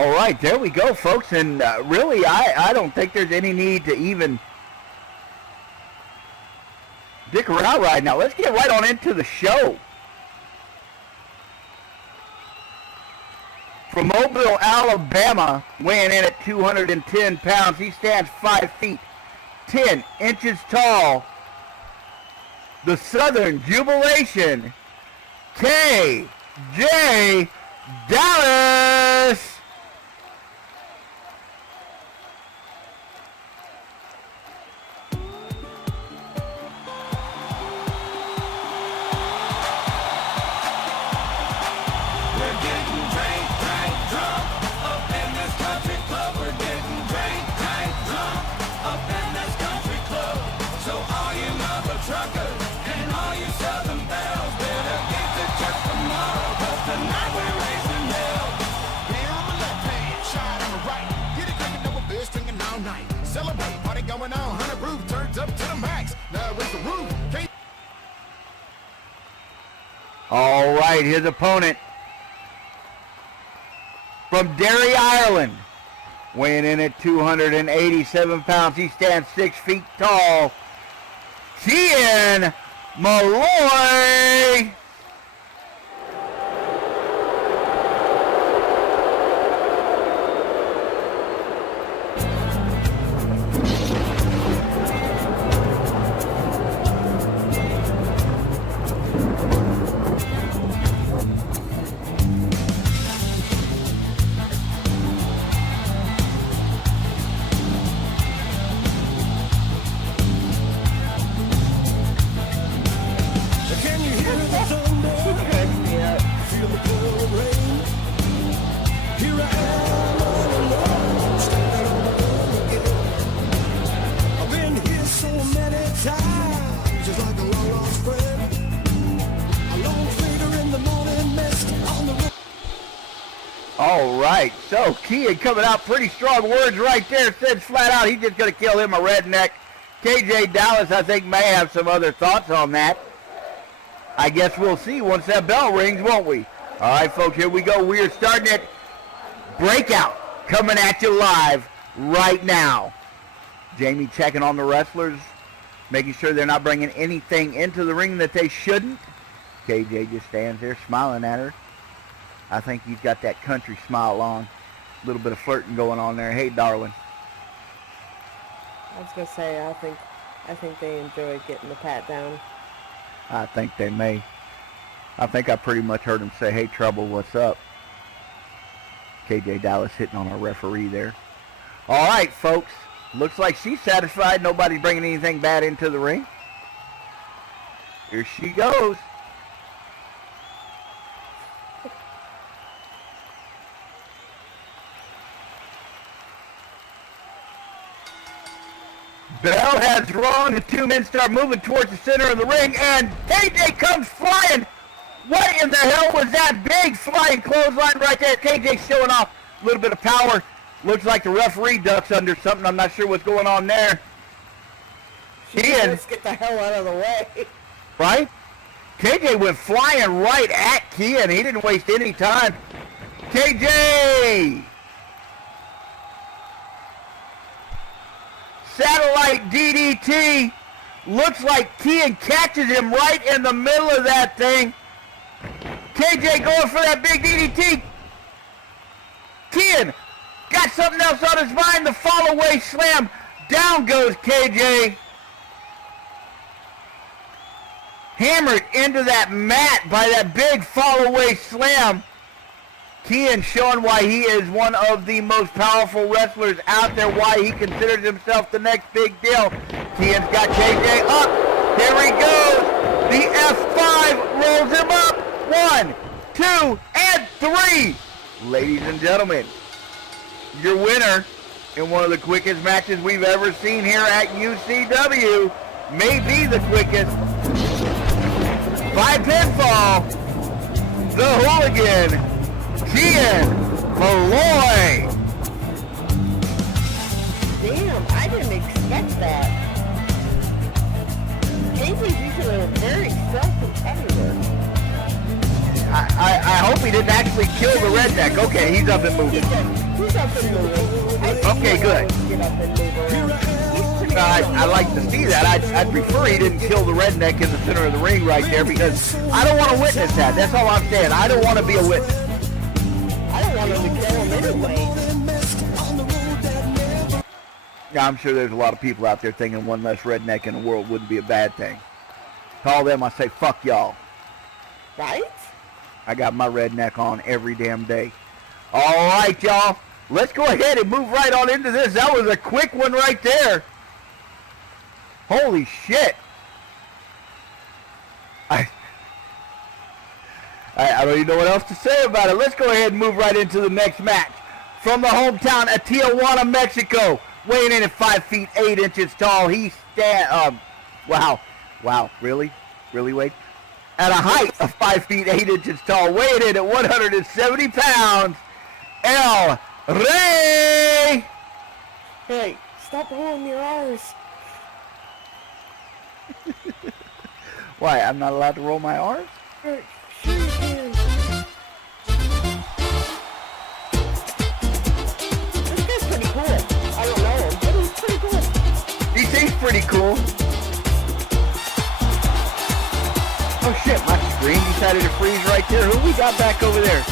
All right, there we go, folks. And really, I don't think there's any need to even dick around right now. Let's get right on into the show. From Mobile, Alabama, weighing in at 210 pounds. He stands 5 feet 10 inches tall. The Southern Jubilation, KJ Dallas. Going on, 100 roof turns up to the max. Now with the roof. All right, his opponent from Derry, Ireland, weighing in at 287 pounds. He stands 6 feet tall. Kian Malloy. All right, so Kian coming out pretty strong words right there. Said flat out he's just going to kill him a redneck. KJ Dallas, I think, may have some other thoughts on that. I guess we'll see once that bell rings, won't we? All right, folks, here we go. We are starting it. Breakout coming at you live right now. Jamie checking on the wrestlers, making sure they're not bringing anything into the ring that they shouldn't. KJ just stands there smiling at her. I think he's got that country smile on. A little bit of flirting going on there. Hey, darling. I was going to say, I think they enjoy getting the pat down. I think they may. I think I pretty much heard him say, hey, Trouble, what's up? KJ Dallas hitting on our referee there. All right, folks. Looks like she's satisfied. Nobody's bringing anything bad into the ring. Here she goes. Bell has rung. The two men start moving towards the center of the ring, and KJ comes flying. What in the hell was that big flying clothesline right there? KJ showing off a little bit of power. Looks like the referee ducks under something. I'm not sure what's going on there. Let's get the hell out of the way. Right? KJ went flying right at Kian. He didn't waste any time. KJ! Satellite DDT. Looks like Kian catches him right in the middle of that thing. KJ going for that big DDT. Kian got something else on his mind. The fall-away slam. Down goes KJ. Hammered into that mat by that big fall-away slam. Kian showing why he is one of the most powerful wrestlers out there, why he considers himself the next big deal. Kian's got KJ up. Here he goes. The F5 rolls him up. 1, 2, and 3. Ladies and gentlemen, your winner in one of the quickest matches we've ever seen here at UCW, may be the quickest, by pinfall, the hooligan, Kian Malloy. Damn, I didn't expect that. KJ's usually a very self-competitor. I hope he didn't actually kill the redneck. Okay, he's up and moving. He's up and moving. Okay, good. Get up and move around. He's pretty I like to see that. I'd prefer he didn't kill the redneck in the center of the ring right there because I don't want to witness that. That's all I'm saying. I don't want to be a witness. I don't want him to kill him anyway. Yeah, I'm sure there's a lot of people out there thinking one less redneck in the world wouldn't be a bad thing. Call them, I say, fuck y'all. Right? I got my redneck on every damn day. All right, y'all. Let's go ahead and move right on into this. That was a quick one right there. Holy shit. I don't even know what else to say about it. Let's go ahead and move right into the next match. From the hometown of Tijuana, Mexico, weighing in at 5 feet 8 inches tall. He wow, really, Wade? At a height of 5 feet 8 inches tall, weighing in at 170 pounds, El Rey. Hey, stop rolling your R's. Why, I'm not allowed to roll my R's? Sure you can. This guy's pretty cool. I don't know him, but he's pretty cool. He seems pretty cool. Oh shit, my screen decided to freeze right there. Who we got back over there?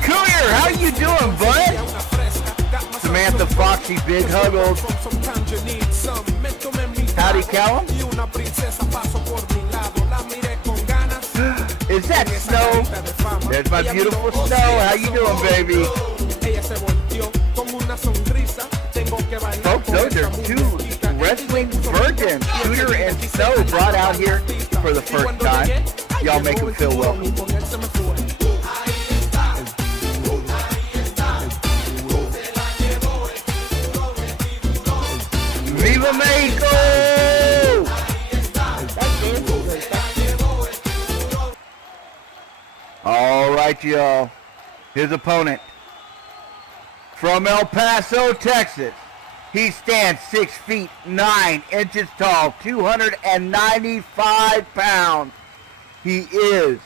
Cooyer, how you doing, bud? Samantha Foxy, Big Huggles. Howdy, Callum. Is that Snow? There's my beautiful Snow. How you doing, baby? Folks, those are two wrestling virgins, Shooter and Snow, brought out here for the first time. Y'all make them feel welcome. Viva Mexico! All right, y'all. His opponent from El Paso, Texas. He stands 6 feet 9 inches tall, 295 pounds. He is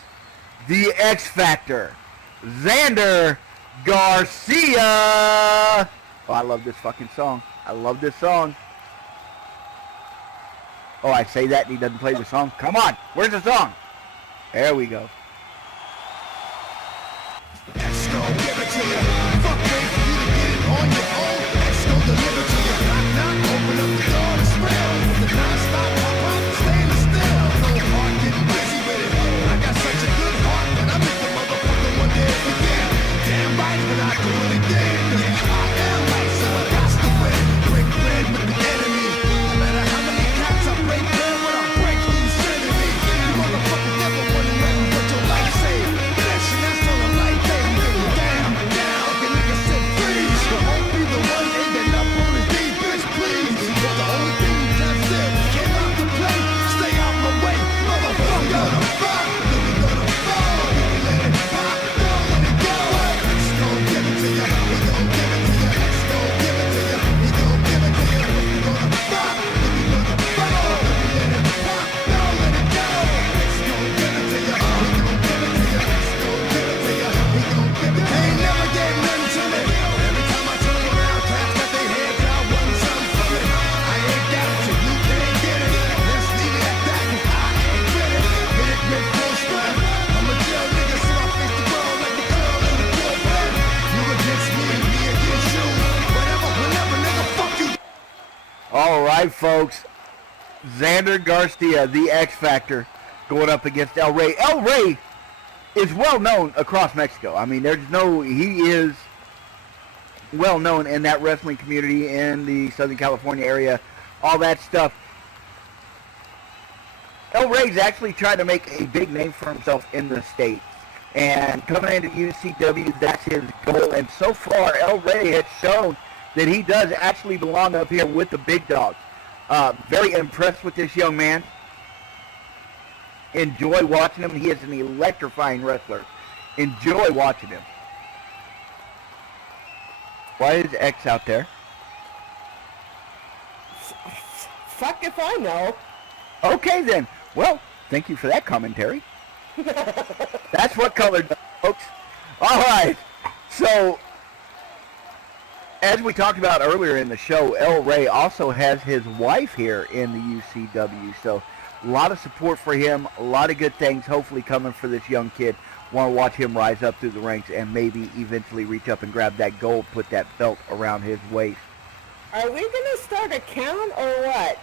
the X Factor, Xander Garcia. Oh, I love this fucking song. I love this song. Oh, I say that and he doesn't play the song. Come on, where's the song? There we go. Let's go give it to you. Fuck wait for you to get it on your own. Let's go deliver to you. Knock, knock, open up the door to spell. The non-stop pop, staying still. No heart getting busy with it. I got such a good heart, but I make the motherfucker one day forget. Damn right, but I do it again. Yeah, I am right, so I got to win. Break bread with the enemy. No matter how many cats I break bread with, I break who you sending me. You motherfucker never wanna know what your life saved. Blessing, that's on a life day. Down, down, the nigga said freeze. I won't be the one ending up on his deep, bitch, please. But the only thing you just said came out to play. Stay out my way, motherfucker. Gonna fuck, really gonna fall. Let it pop, don't let it go. Let's go give it to ya. We gon' give it to ya. Let's go give it to ya. We gon' give it to ya. We gonna fuck, really gonna fall. Let it pop, don't let it go. Let's go give it to ya. We gon' give it to ya. Let's go give it to ya. We gon' give it to ya. They ain't never gave nothing to me. Every time I turn around, cats got their heads out, wanting something from it. I ain't got it, so you can't get it. Let's leave it at that, 'cause I ain't with it. Hit it with full strength. I'm a jail nigga, so I face the world like the girl in the bullpen. You against me against you. Whatever, whenever, nigga, fuck you. All right, folks. Xander Garcia, the X Factor, going up against El Rey. El Rey is well known across Mexico. I mean, he is well known in that wrestling community in the Southern California area, all that stuff. El Rey's actually trying to make a big name for himself in the States. And coming into UCW, that's his goal. And so far, El Rey has shown that he does actually belong up here with the big dogs. Very impressed with this young man. Enjoy watching him. He is an electrifying wrestler. Enjoy watching him. Why is X out there? Fuck if I know. Okay then. Well, thank you for that commentary. That's what color does, folks. All right. So, as we talked about earlier in the show, El Rey also has his wife here in the UCW. So, a lot of support for him, a lot of good things hopefully coming for this young kid. Want to watch him rise up through the ranks and maybe eventually reach up and grab that gold, put that belt around his waist. Are we going to start a count or what?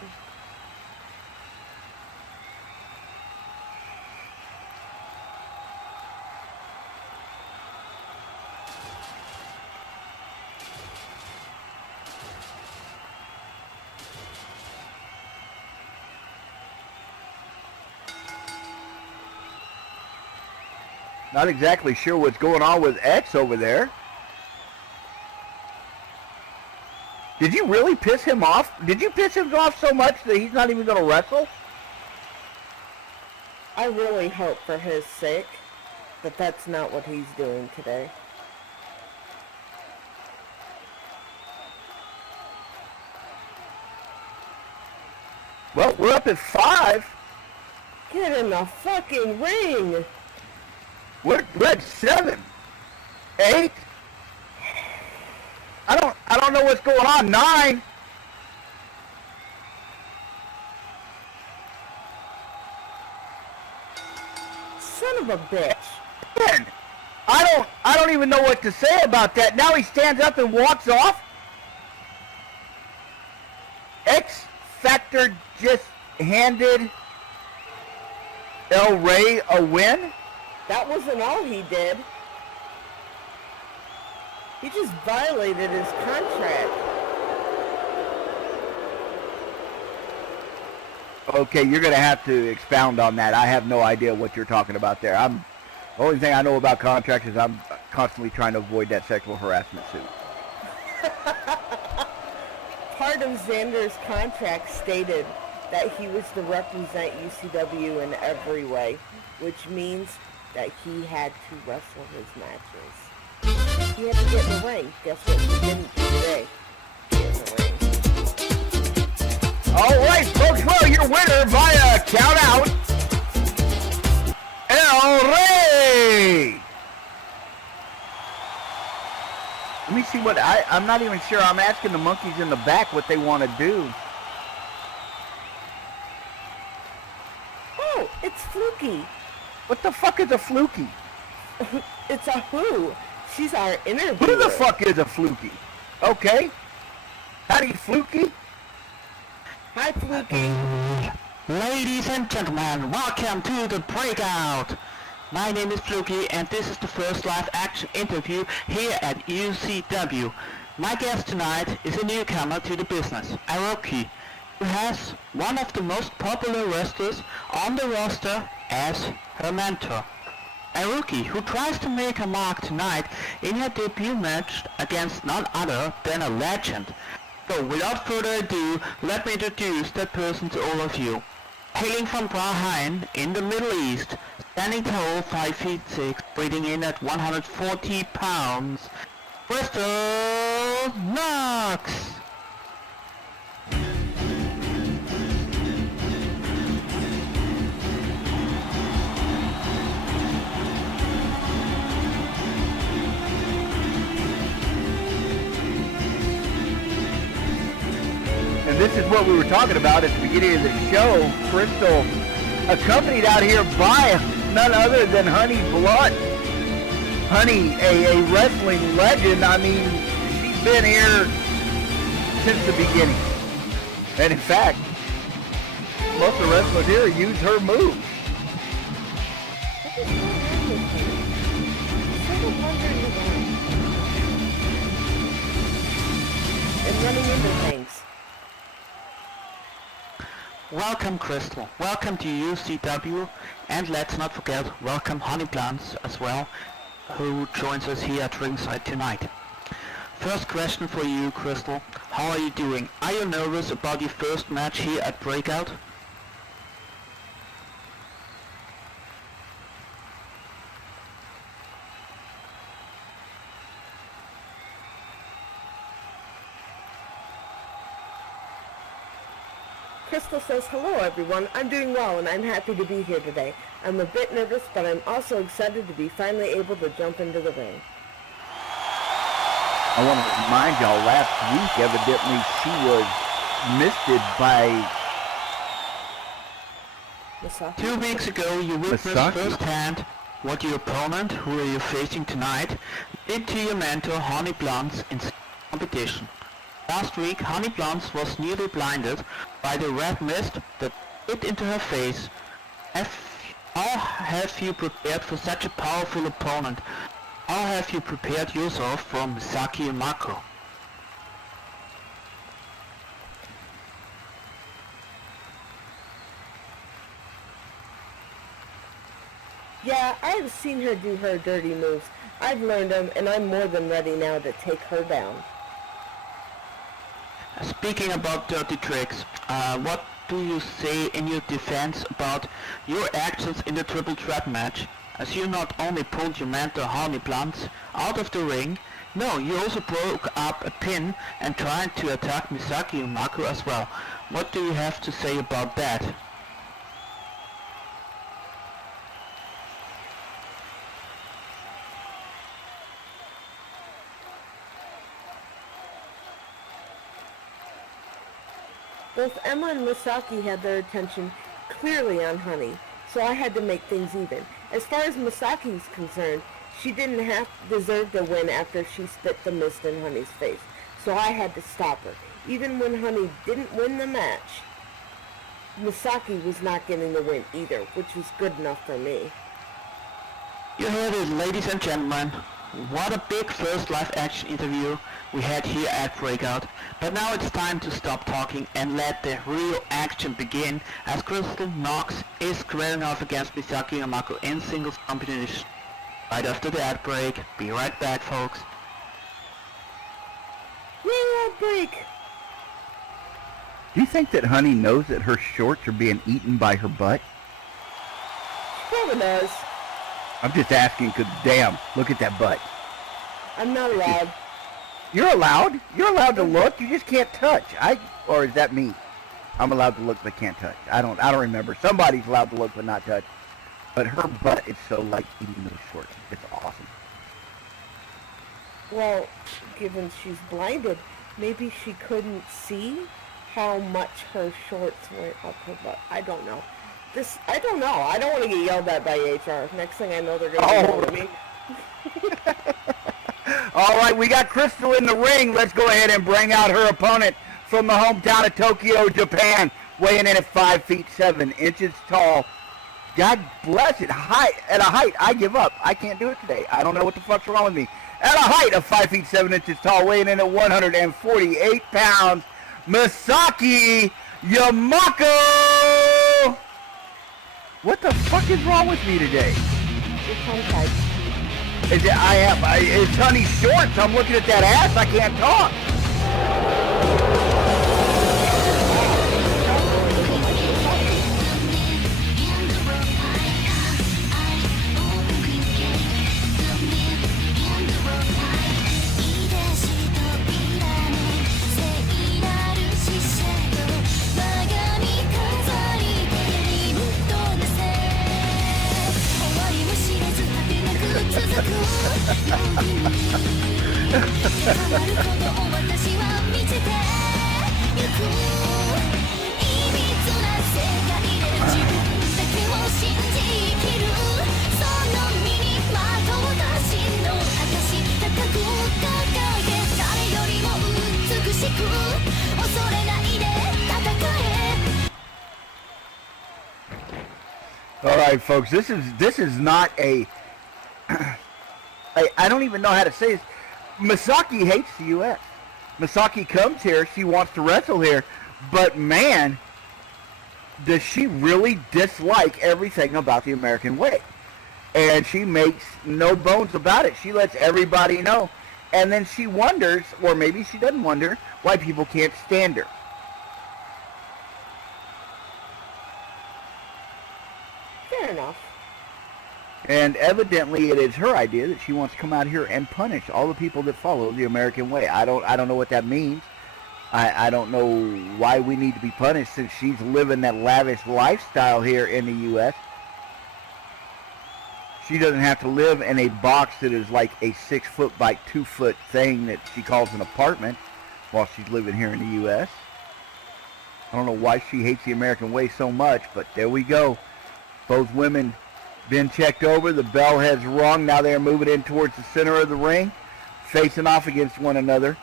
Not exactly sure what's going on with X over there. Did you really piss him off? Did you piss him off so much that he's not even going to wrestle? I really hope for his sake that that's not what he's doing today. Well, we're up at 5. Get in the fucking ring! We're at 7. 8. I don't know what's going on. 9. Son of a bitch. 10. I don't even know what to say about that. Now he stands up and walks off. X Factor just handed El Rey a win. That wasn't all he did. He just violated his contract. Okay, you're going to have to expound on that. I have no idea what you're talking about there. The only thing I know about contracts is I'm constantly trying to avoid that sexual harassment suit. Part of Xander's contract stated that he was to represent UCW in every way, which means that he had to wrestle his matches. He had to get in the ring. Guess what he didn't do today? Get in the ring. All right, folks, well, your winner via count out, El Rey. Let me see what I'm not even sure. I'm asking the monkeys in the back what they want to do. Oh, it's Fluky. What the fuck is a fluky? It's a who. She's our interviewer. Who the fuck is a fluky? Okay. Howdy, fluky. Hi, Fluky. Ladies and gentlemen, welcome to the Breakout. My name is Fluky and this is the first live action interview here at UCW. My guest tonight is a newcomer to the business, Aoki, who has one of the most popular wrestlers on the roster as her mentor. Aoki, who tries to make her mark tonight in her debut match against none other than a legend. So without further ado, let me introduce that person to all of you. Hailing from Bahrain in the Middle East, standing tall 5 feet 6, weighing in at 140 pounds, Crystal Knox! And this is what we were talking about at the beginning of the show. Crystal, accompanied out here by none other than Honey Blunt. Honey, a wrestling legend. I mean, she's been here since the beginning. And in fact, most of the wrestlers here use her moves. And running into things. Welcome Crystal, welcome to UCW, and let's not forget, welcome Honey Blunts as well, who joins us here at ringside tonight. First question for you, Crystal, how are you doing? Are you nervous about your first match here at Breakout? Crystal says, hello everyone, I'm doing well and I'm happy to be here today. I'm a bit nervous, but I'm also excited to be finally able to jump into the ring. I want to remind y'all, last week, evidently, she was misted by Masaki. 2 weeks ago, you witnessed Misaki. firsthand what your opponent, who are you facing tonight, did to your mentor Honey Blunts in competition. Last week, Honey Blunts was nearly blinded by the red mist that hit into her face. How have you prepared for such a powerful opponent? How have you prepared yourself for Misaki and Mako? Yeah, I've seen her do her dirty moves. I've learned them, and I'm more than ready now to take her down. Speaking about dirty tricks, what do you say in your defense about your actions in the triple threat match? As you not only pulled your mentor Honey Blunts out of the ring, no, you also broke up a pin and tried to attack Misaki and Mako as well. What do you have to say about that? Both Emma and Masaki had their attention clearly on Honey, so I had to make things even. As far as Masaki's concerned, she didn't deserve to win after she spit the mist in Honey's face, so I had to stop her. Even when Honey didn't win the match, Masaki was not getting the win either, which was good enough for me. You heard it, ladies and gentlemen. What a big first live action interview we had here at Breakout. But now it's time to stop talking and let the real action begin, as Crystal Knox is squaring off against Misaki Yamako in singles competition. Right after the ad break. Be right back, folks. Yay, ad break! Do you think that Honey knows that her shorts are being eaten by her butt? She probably does. I'm just asking because, damn, look at that butt. I'm not allowed. You're allowed. You're allowed to look. You just can't touch. Or is that me? I'm allowed to look but can't touch. I don't remember. Somebody's allowed to look but not touch. But her butt is so like eating those shorts. It's awesome. Well, given she's blinded, maybe she couldn't see how much her shorts went up her butt. I don't know. I don't know. I don't want to get yelled at by HR. Next thing I know, they're going to yell at me. All right, we got Crystal in the ring. Let's go ahead and bring out her opponent from the hometown of Tokyo, Japan, weighing in at 5 feet 7 inches tall. God bless it. At a height, I give up. I can't do it today. I don't know what the fuck's wrong with me. At a height of 5 feet 7 inches tall, weighing in at 148 pounds, Misaki Yamako. What the fuck is wrong with me today? You're tongue-tied. It's Honey's shorts. I'm looking at that ass. I can't talk. All right, folks, this is not a I don't even know how to say this. Misaki hates the U.S. Misaki comes here, she wants to wrestle here, but man, does she really dislike everything about the American way. And she makes no bones about it. She lets everybody know. And then she wonders, or maybe she doesn't wonder, why people can't stand her. Fair enough. And evidently it is her idea that she wants to come out here and punish all the people that follow the American way. I don't know what that means. I don't know why we need to be punished since she's living that lavish lifestyle here in the U.S. she doesn't have to live in a box that is like a 6 foot by 2 foot thing that she calls an apartment while she's living here in the U.S. I don't know why she hates the American way so much, but there we go. Both women been checked over. The bell has rung. Now they're moving in towards the center of the ring, facing off against one another.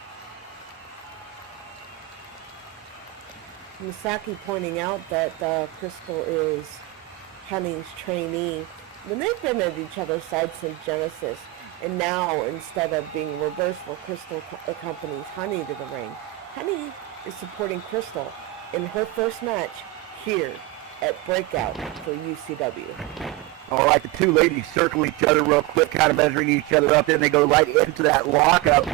Misaki pointing out that Crystal is Honey's trainee. When they've been at each other's sides since Genesis, and now instead of being reversed where Crystal accompanies Honey to the ring, Honey is supporting Crystal in her first match here at Breakout for UCW. All right, the two ladies circle each other real quick, kind of measuring each other up. Then they go right into that lockup.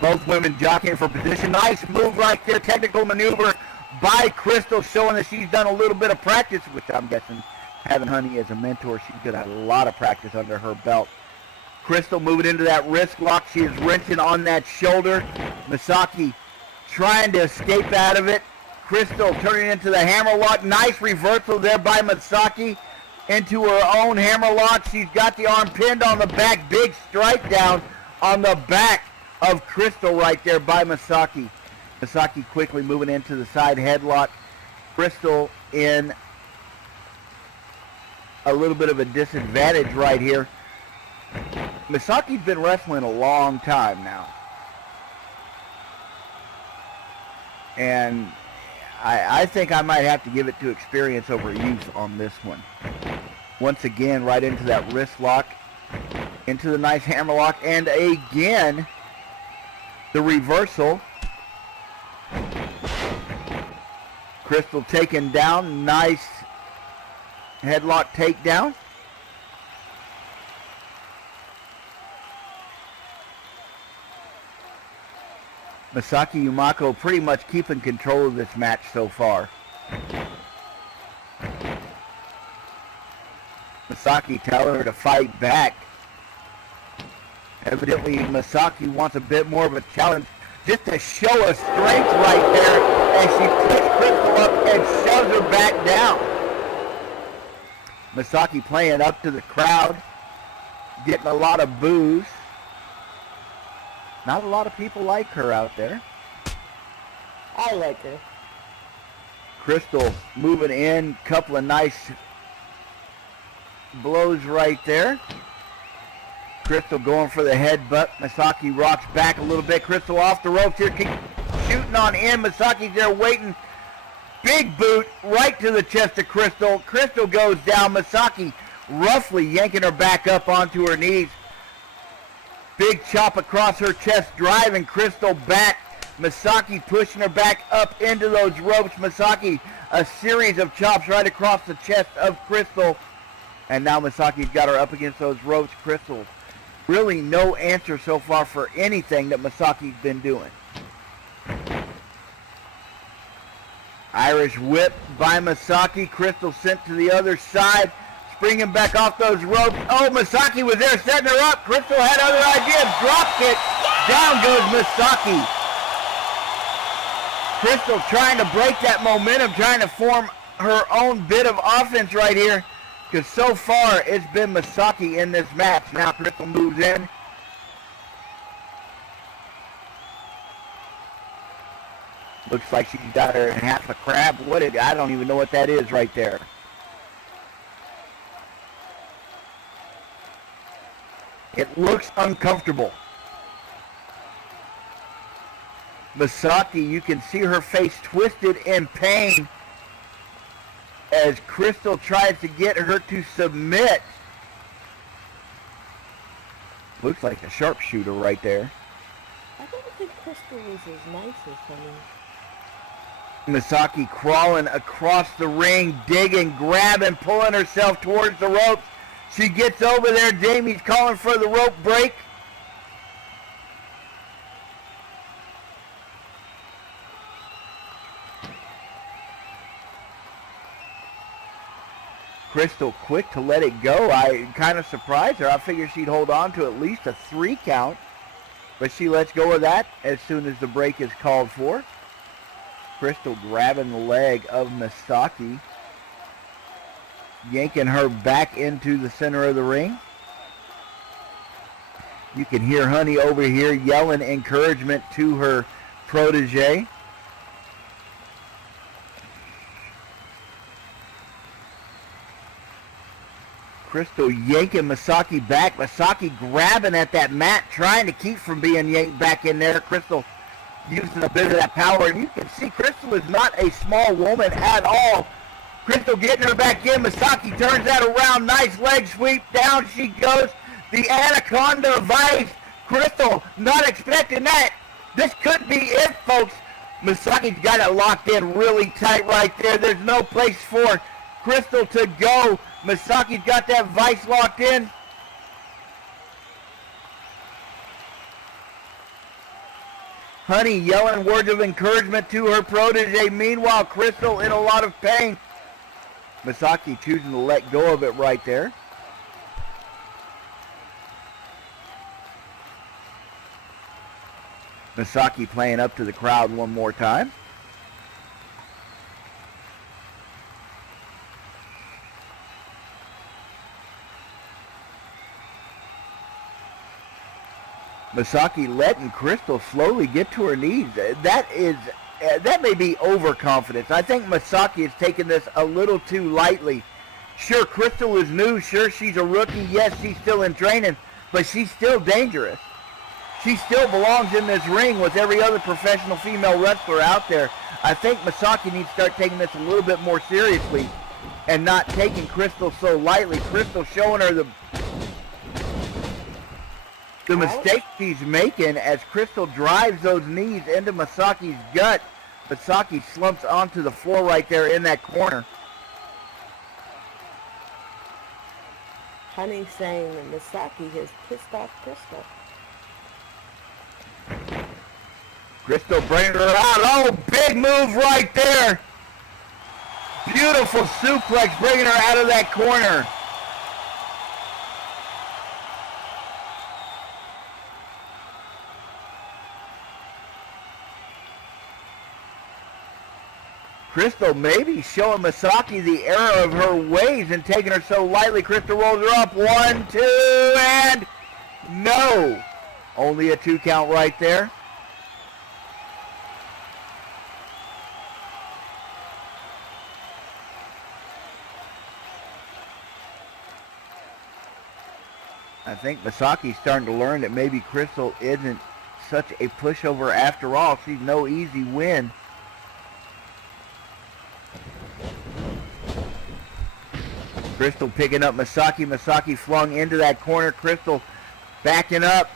Both women jockeying for position. Nice move right there. Technical maneuver by Crystal, showing that she's done a little bit of practice, which I'm guessing, having Honey as a mentor, she's got a lot of practice under her belt. Crystal moving into that wrist lock. She is wrenching on that shoulder. Misaki trying to escape out of it. Crystal turning into the hammerlock. Nice reversal there by Misaki into her own hammerlock. She's got the arm pinned on the back. Big strike down on the back of Crystal right there by Misaki. Misaki quickly moving into the side headlock. Crystal in a little bit of a disadvantage right here. Misaki's been wrestling a long time now. And I think I might have to give it to experience over youth on this one. Once again, right into that wrist lock, into the nice hammerlock, and again, the reversal. Crystal taken down, nice headlock takedown. Misaki Yumako pretty much keeping control of this match so far. Misaki telling her to fight back. Evidently Misaki wants a bit more of a challenge, just to show her strength right there as she picks Crystal up and shoves her back down. Misaki playing up to the crowd, getting a lot of boos. Not a lot of people like her out there. I like her. Crystal moving in, couple of nice blows right there. Crystal going for the headbutt. Misaki rocks back a little bit. Crystal off the ropes here, keep shooting on in. Misaki's there waiting. Big boot right to the chest of Crystal. Crystal goes down. Misaki roughly yanking her back up onto her knees. Big chop across her chest, driving Crystal back. Misaki pushing her back up into those ropes. Misaki, a series of chops right across the chest of Crystal. And now Misaki's got her up against those ropes. Crystal, really no answer so far for anything that Misaki's been doing. Irish whip by Misaki. Crystal sent to the other side. Springing back off those ropes. Oh, Misaki was there setting her up. Crystal had other ideas. Drop kick. Down goes Misaki. Crystal trying to break that momentum, trying to form her own bit of offense right here. Because so far, it's been Misaki in this match. Now Crystal moves in. Looks like she's got her in half a crab. I don't even know what that is right there. It looks uncomfortable. Misaki, you can see her face twisted in pain as Crystal tries to get her to submit. Looks like a sharpshooter right there. I don't think Crystal was as nice as Honey. Misaki crawling across the ring, digging, grabbing, pulling herself towards the ropes. She gets over there. Jamie's calling for the rope break. Crystal quick to let it go. I kind of surprised her. I figured she'd hold on to at least a 3 count. But she lets go of that as soon as the break is called for. Crystal grabbing the leg of Misaki, yanking her back into the center of the ring. You can hear Honey over here yelling encouragement to her protege. Crystal yanking Masaki back. Masaki grabbing at that mat, trying to keep from being yanked back in there. Crystal using a bit of that power. And you can see Crystal is not a small woman at all. Crystal getting her back in. Masaki turns that around. Nice leg sweep. Down she goes. The Anaconda Vice. Crystal not expecting that. This could be it, folks. Masaki's got it locked in really tight right there. There's no place for Crystal to go. Masaki's got that vice locked in. Honey yelling words of encouragement to her protege. Meanwhile, Crystal in a lot of pain. Masaki choosing to let go of it right there. Masaki playing up to the crowd one more time. Masaki letting Crystal slowly get to her knees. That may be overconfidence. I think Masaki is taking this a little too lightly. Sure, Crystal is new. Sure, she's a rookie. Yes, she's still in training, but she's still dangerous. She still belongs in this ring with every other professional female wrestler out there. I think Masaki needs to start taking this a little bit more seriously and not taking Crystal so lightly. Crystal showing her the mistake she's making as Crystal drives those knees into Masaki's gut. Masaki slumps onto the floor right there in that corner. Honey saying that Masaki has pissed off Crystal. Crystal bringing her out. Oh, big move right there. Beautiful suplex bringing her out of that corner. Crystal maybe showing Masaki the error of her ways and taking her so lightly. Crystal rolls her up. 1, 2, and no. Only a 2 count right there. I think Masaki's starting to learn that maybe Crystal isn't such a pushover after all. She's no easy win. Crystal picking up Masaki. Masaki flung into that corner. Crystal backing up.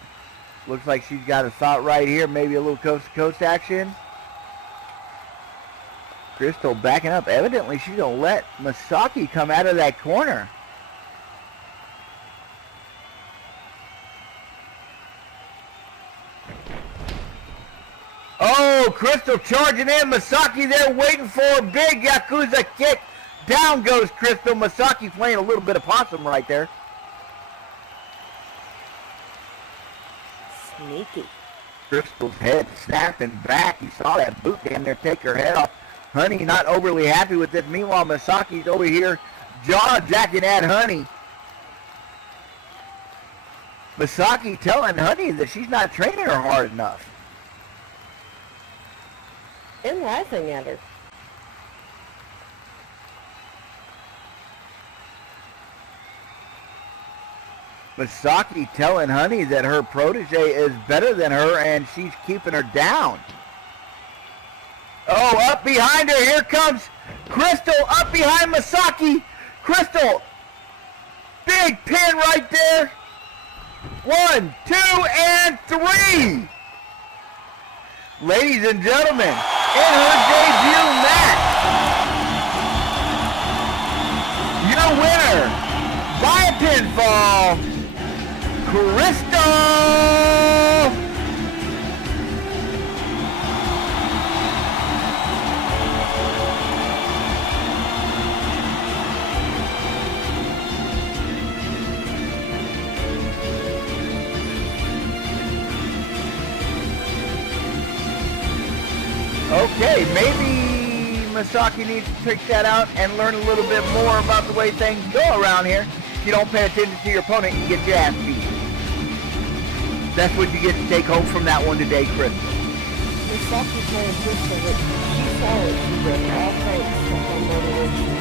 Looks like she's got a thought right here. Maybe a little coast-to-coast action. Crystal backing up. Evidently, she's going to let Masaki come out of that corner. Oh, Crystal charging in. Masaki there waiting for a big Yakuza kick. Down goes Crystal. Masaki playing a little bit of possum right there. Sneaky. Crystal's head snapping back. You saw that boot down there take her head off. Honey not overly happy with this. Meanwhile, Masaki's over here jaw-jacking at Honey. Masaki telling Honey that she's not training her hard enough. And laughing at her. Masaki telling Honey that her protege is better than her and she's keeping her down. Oh, up behind her. Here comes Crystal up behind Masaki. Crystal. Big pin right there. 1, 2, and 3. Ladies and gentlemen, in her debut match, your winner by a pinfall, Crystal. Okay, maybe Masaki needs to check that out and learn a little bit more about the way things go around here. If you don't pay attention to your opponent, you get your ass beat. That's what you get to take home from that one today, Crystal. Misaki playing Crystal, but she saw what she did. All thanks to her motivation.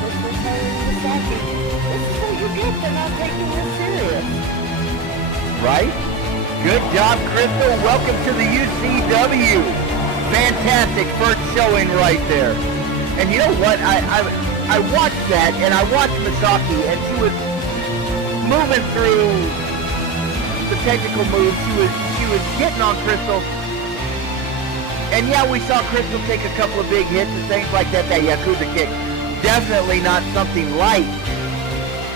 Crystal telling Misaki, this is what you get for not taking this serious. Right? Good job, Crystal. Welcome to the UCW. Fantastic first showing right there. And you know what? I watched that, and I watched Misaki, and she was moving through the technical moves. She was getting on Crystal. And yeah, we saw Crystal take a couple of big hits and things like that. That Yakuza kick, definitely not something light.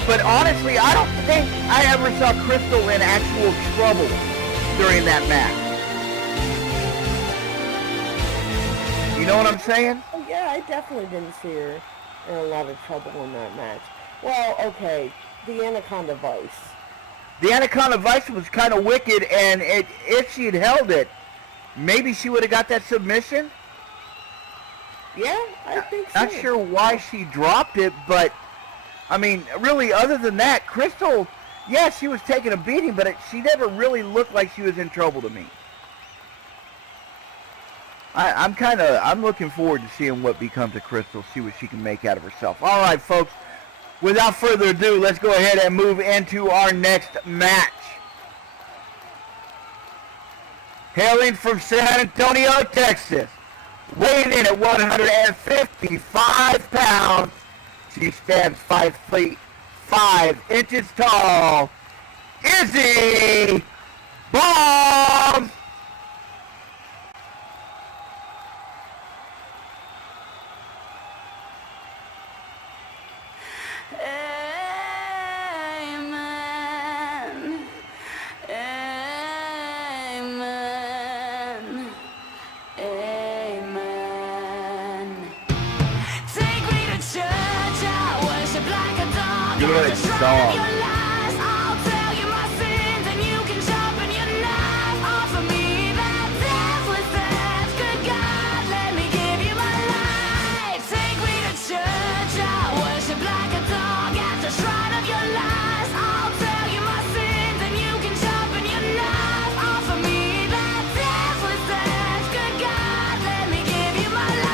But honestly, I don't think I ever saw Crystal in actual trouble during that match. You know what I'm saying? Oh yeah, I definitely didn't see her in a lot of trouble in that match. Well, okay, the Anaconda Vice. The Anaconda Vice was kind of wicked, and if she had held it, maybe she would have got that submission. Yeah, I think so. Not sure why she dropped it, but I mean, really, other than that, Crystal, yeah, she was taking a beating, but she never really looked like she was in trouble to me. I'm looking forward to seeing what becomes of Crystal, see what she can make out of herself. All right, folks, without further ado, let's go ahead and move into our next match. Hailing from San Antonio, Texas, weighing in at 155 pounds, she stands 5 feet 5 inches tall. Izzy Bomb! Amen. Amen. Amen. Take me to church, I worship like a dog. Good At the shrine song. of your lies, I'll tell you my sins, and you can sharpen your knife. Offer me that deathless edge. Good God, let me give you my life. Take me to church, I worship like a dog. At the shrine of your lies, I'll tell you my sins, and you can sharpen your knife. Offer me that deathless edge. Good God, let me give you my life.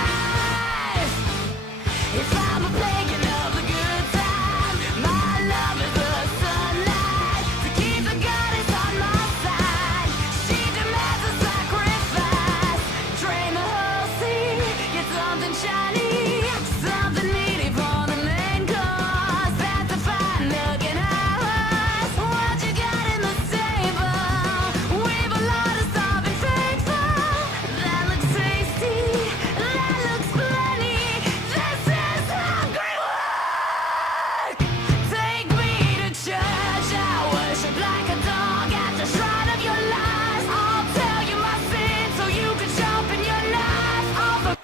If I'm a pagan of the good time, my love is the sunlight. To keep the goddess on my side, she demands a sacrifice. Drain the whole sea, get something shiny, something meaty for the main course. That's the fine looking hours. What you got in the stable? We've a lot of starving faithful. That looks tasty, that looks plenty. This is hungry work. Take me to church, I worship like a dog. At the shrine of your lies, I'll tell you my sins so you can sharpen your knife. Offer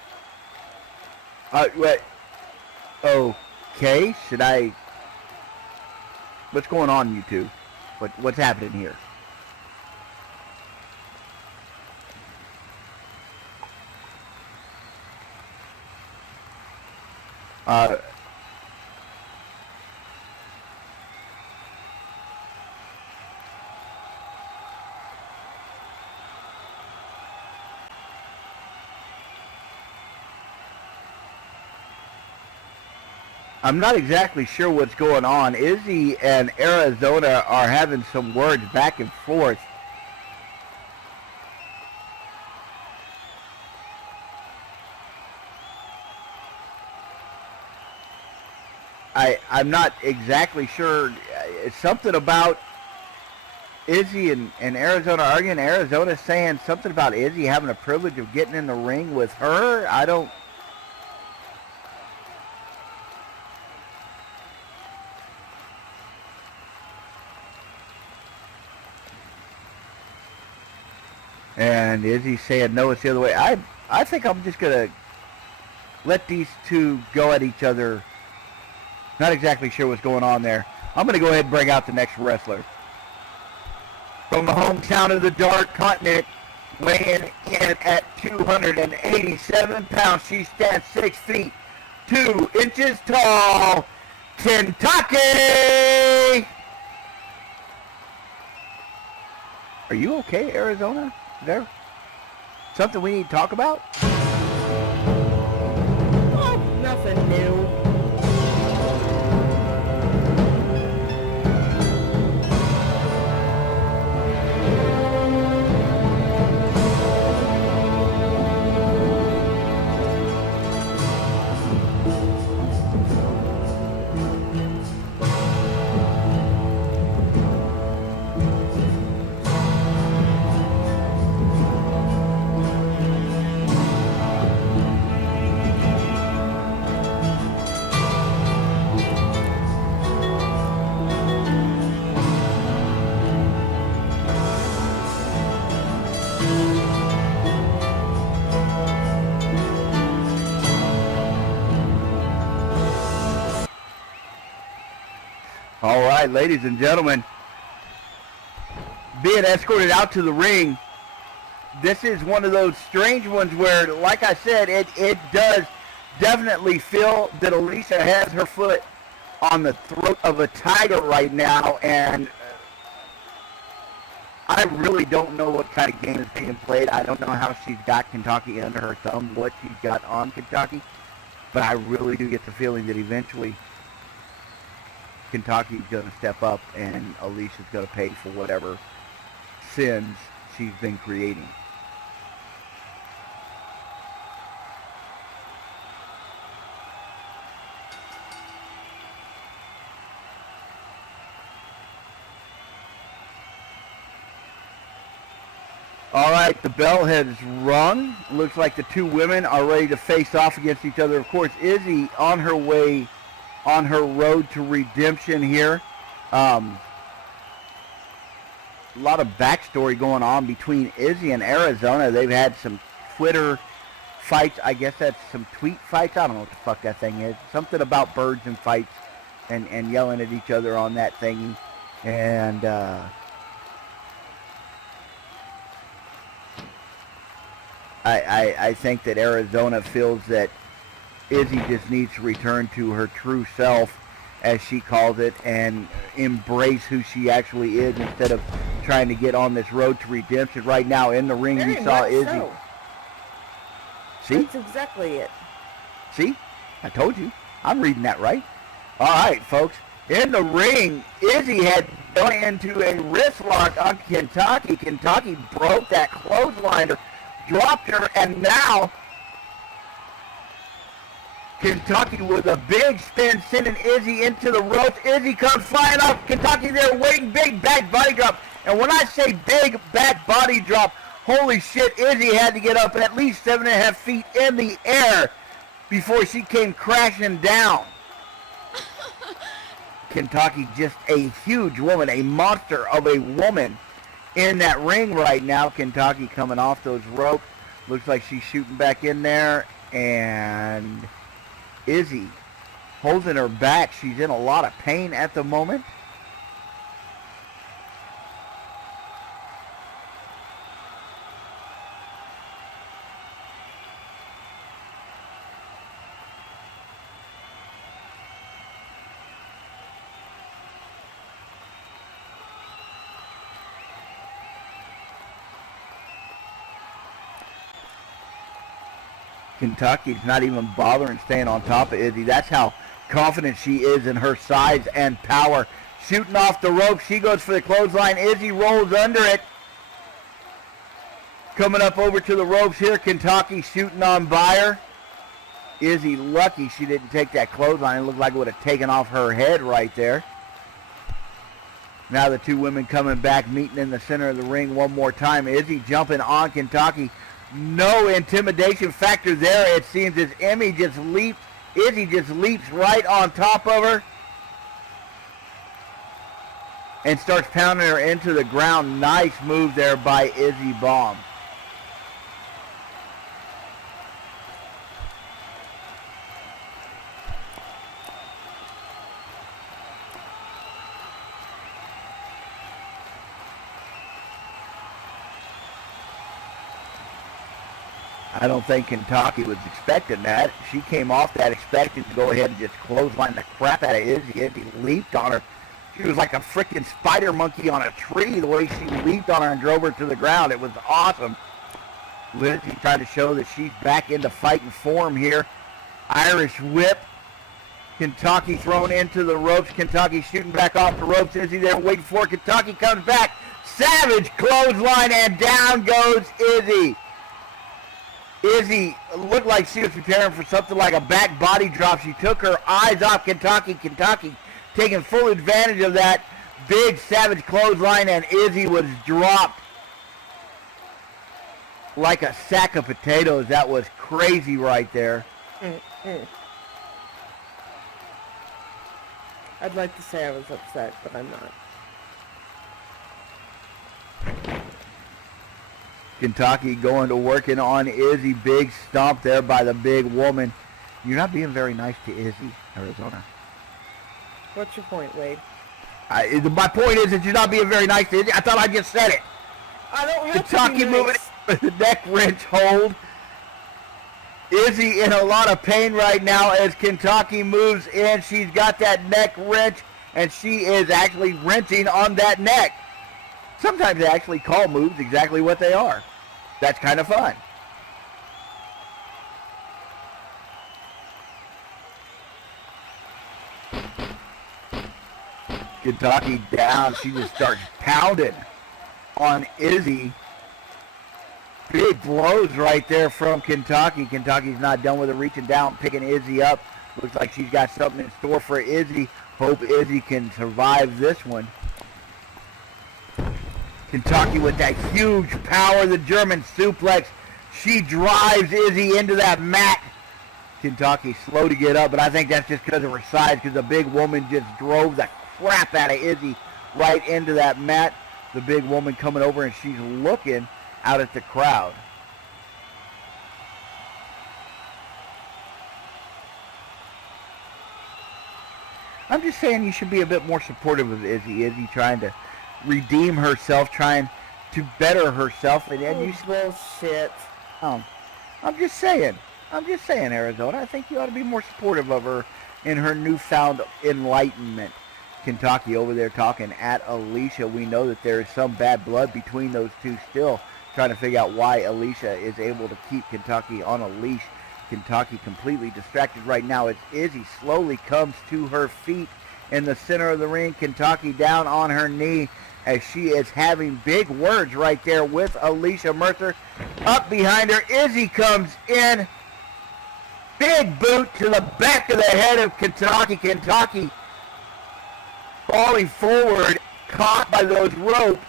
Wait. Okay, should I... What's going on, you two? What's happening here? I'm not exactly sure what's going on. Izzy and Arizona are having some words back and forth. I'm not exactly sure. It's something about Izzy and Arizona arguing. Arizona saying something about Izzy having the privilege of getting in the ring with her. I don't... And Izzy saying no, it's the other way. I think I'm just going to let these two go at each other. Not exactly sure what's going on there. I'm going to go ahead and bring out the next wrestler. From the hometown of the Dark Continent, weighing in at 287 pounds. She stands 6 feet 2 inches tall. Kentucky! Are you okay, Arizona? Is there something we need to talk about? Oh, nothing new. All right, ladies and gentlemen, being escorted out to the ring, this is one of those strange ones where, like I said, it does definitely feel that Alicia has her foot on the throat of a tiger right now, and I really don't know what kind of game is being played. I don't know how she's got Kentucky under her thumb, what she's got on Kentucky, but I really do get the feeling that eventually Kentucky's going to step up and Alicia's going to pay for whatever sins she's been creating. All right, the bell has rung. Looks like the two women are ready to face off against each other. Of course, Izzy on her way, on her road to redemption here. A lot of backstory going on between Izzy and Arizona. They've had some Twitter fights. I guess that's some tweet fights. I don't know what the fuck that thing is. Something about birds and fights and yelling at each other on that thingy. And I think that Arizona feels that Izzy just needs to return to her true self, as she calls it, and embrace who she actually is instead of trying to get on this road to redemption. Right now in the ring, Very you saw much Izzy. so. See? That's exactly it. See? I told you. I'm reading that right. All right, folks. In the ring, Izzy had gone into a wrist lock on Kentucky. Kentucky broke that clothesline, dropped her, and now Kentucky with a big spin, sending Izzy into the ropes. Izzy comes flying up. Kentucky there waiting, big back body drop. And when I say big back body drop, holy shit, Izzy had to get up at least 7.5 feet in the air before she came crashing down. Kentucky, just a huge woman, a monster of a woman in that ring right now. Kentucky coming off those ropes. Looks like she's shooting back in there, and Izzy holding her back. She's in a lot of pain at the moment. Kentucky's not even bothering staying on top of Izzy. That's how confident she is in her size and power. Shooting off the rope, she goes for the clothesline. Izzy rolls under it. Coming up over to the ropes here, Kentucky shooting on by her. Izzy lucky she didn't take that clothesline. It looked like it would have taken off her head right there. Now the two women coming back, meeting in the center of the ring one more time. Izzy jumping on Kentucky. No intimidation factor there, it seems, as Izzy just leaps right on top of her and starts pounding her into the ground. Nice move there by Izzy Baum. I don't think Kentucky was expecting that. She came off that expecting to go ahead and just clothesline the crap out of Izzy. Izzy leaped on her, She was like a freaking spider monkey on a tree, the way she leaped on her and drove her to the ground. It was awesome. Lizzie trying to show that she's back into fighting form here. Irish whip. Kentucky thrown into the ropes. Kentucky shooting back off the ropes. Izzy there waiting for it. Kentucky comes back. Savage clothesline, and down goes Izzy. Izzy looked like she was preparing for something like a back body drop. She took her eyes off Kentucky. Kentucky taking full advantage of that big Savage clothesline, and Izzy was dropped like a sack of potatoes. That was crazy right there. I'd like to say I was upset, but I'm not. Kentucky going to working on Izzy. Big stomp there by the big woman. You're not being very nice to Izzy, Arizona. What's your point, Wade? My point is that you're not being very nice to Izzy. I thought I just said it. I don't have Kentucky to be moving nice. in with the neck wrench hold. Izzy in a lot of pain right now as Kentucky moves in. She's got that neck wrench, and she is actually wrenching on that neck. Sometimes they actually call moves exactly what they are. That's kind of fun. Kentucky down. She just starts pounding on Izzy. Big blows right there from Kentucky. Kentucky's not done with it, reaching down, picking Izzy up. Looks like she's got something in store for Izzy. Hope Izzy can survive this one. Kentucky with that huge power, the German suplex. She drives Izzy into that mat. Kentucky slow to get up, but I think that's just because of her size, because the big woman just drove the crap out of Izzy right into that mat. The big woman coming over, and she's looking out at the crowd. I'm just saying you should be a bit more supportive of Izzy. Izzy trying to redeem herself, trying to better herself, and you bullshit. I'm just saying, Arizona. I think you ought to be more supportive of her in her newfound enlightenment. Kentucky over there talking at Alicia. We know that there is some bad blood between those two still, trying to figure out why Alicia is able to keep Kentucky on a leash. Kentucky completely distracted right now as Izzy slowly comes to her feet in the center of the ring. Kentucky down on her knee as she is having big words right there with Alicia Mercer. Up behind her, Izzy comes in. Big boot to the back of the head of Kentucky. Kentucky falling forward, caught by those ropes.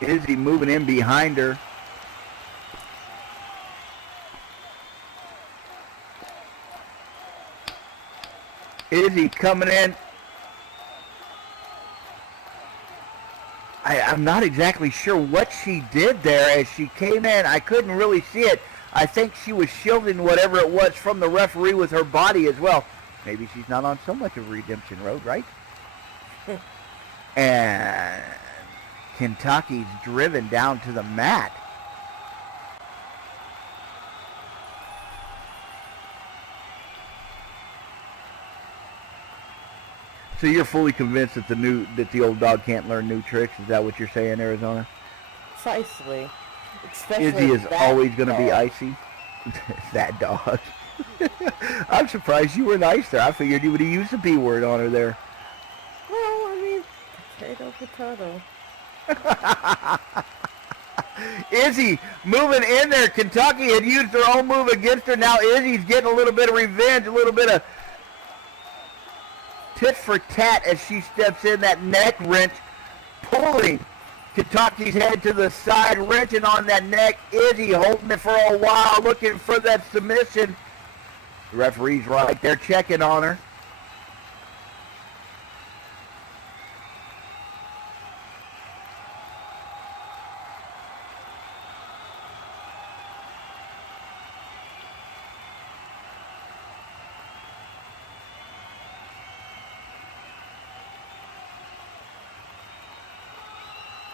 Izzy moving in behind her. Izzy coming in. I'm not exactly sure what she did there as she came in. I couldn't really see it. I think she was shielding whatever it was from the referee with her body as well. Maybe she's not on so much of a redemption road, right? And Kentucky's driven down to the mat. So you're fully convinced that the old dog can't learn new tricks? Is that what you're saying, Arizona? Precisely. Especially Izzy is that always going to be dog. icy. That dog. I'm surprised you were nice there. I figured you would have used the B word on her there. Well, I mean, potato. Izzy moving in there. Kentucky had used her own move against her. Now Izzy's getting a little bit of revenge, a little bit of tit for tat as she steps in. That neck wrench, pulling Kentucky's head to the side, wrenching on that neck. Izzy holding it for a while, looking for that submission. The referee's right there checking on her.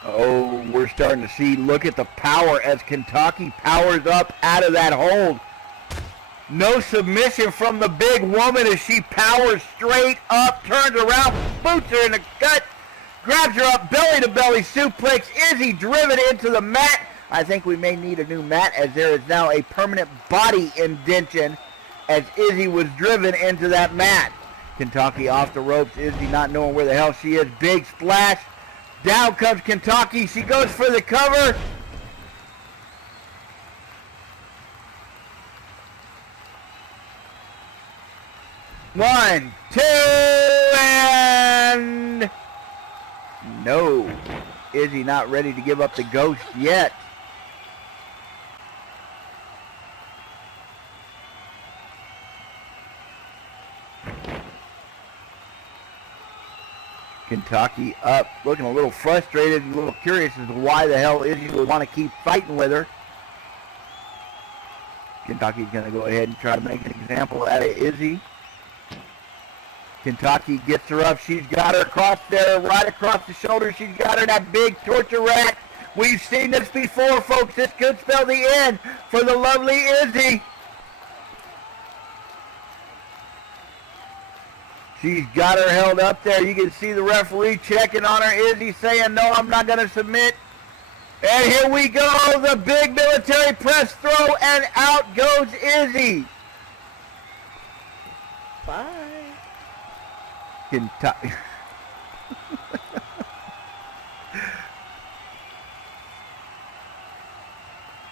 Oh, we're starting to see, look at the power as Kentucky powers up out of that hold. No submission from the big woman as she powers straight up, turns around, boots her in the gut, grabs her up, belly to belly suplex. Izzy driven into the mat. I think we may need a new mat as there is now a permanent body indention as Izzy was driven into that mat. Kentucky off the ropes, Izzy not knowing where the hell she is. Big splash. Down comes Kentucky. She goes for the cover. One, two, and no. Izzy not ready to give up the ghost yet. Kentucky up, looking a little frustrated, a little curious as to why the hell Izzy would want to keep fighting with her. Kentucky's going to go ahead and try to make an example out of Izzy. Kentucky gets her up. She's got her across there, right across the shoulder. She's got her that big torture rack. We've seen this before, folks. This could spell the end for the lovely Izzy. She's got her held up there. You can see the referee checking on her. Izzy saying, no, I'm not going to submit. And here we go. The big military press throw, and out goes Izzy. Bye. Kentucky.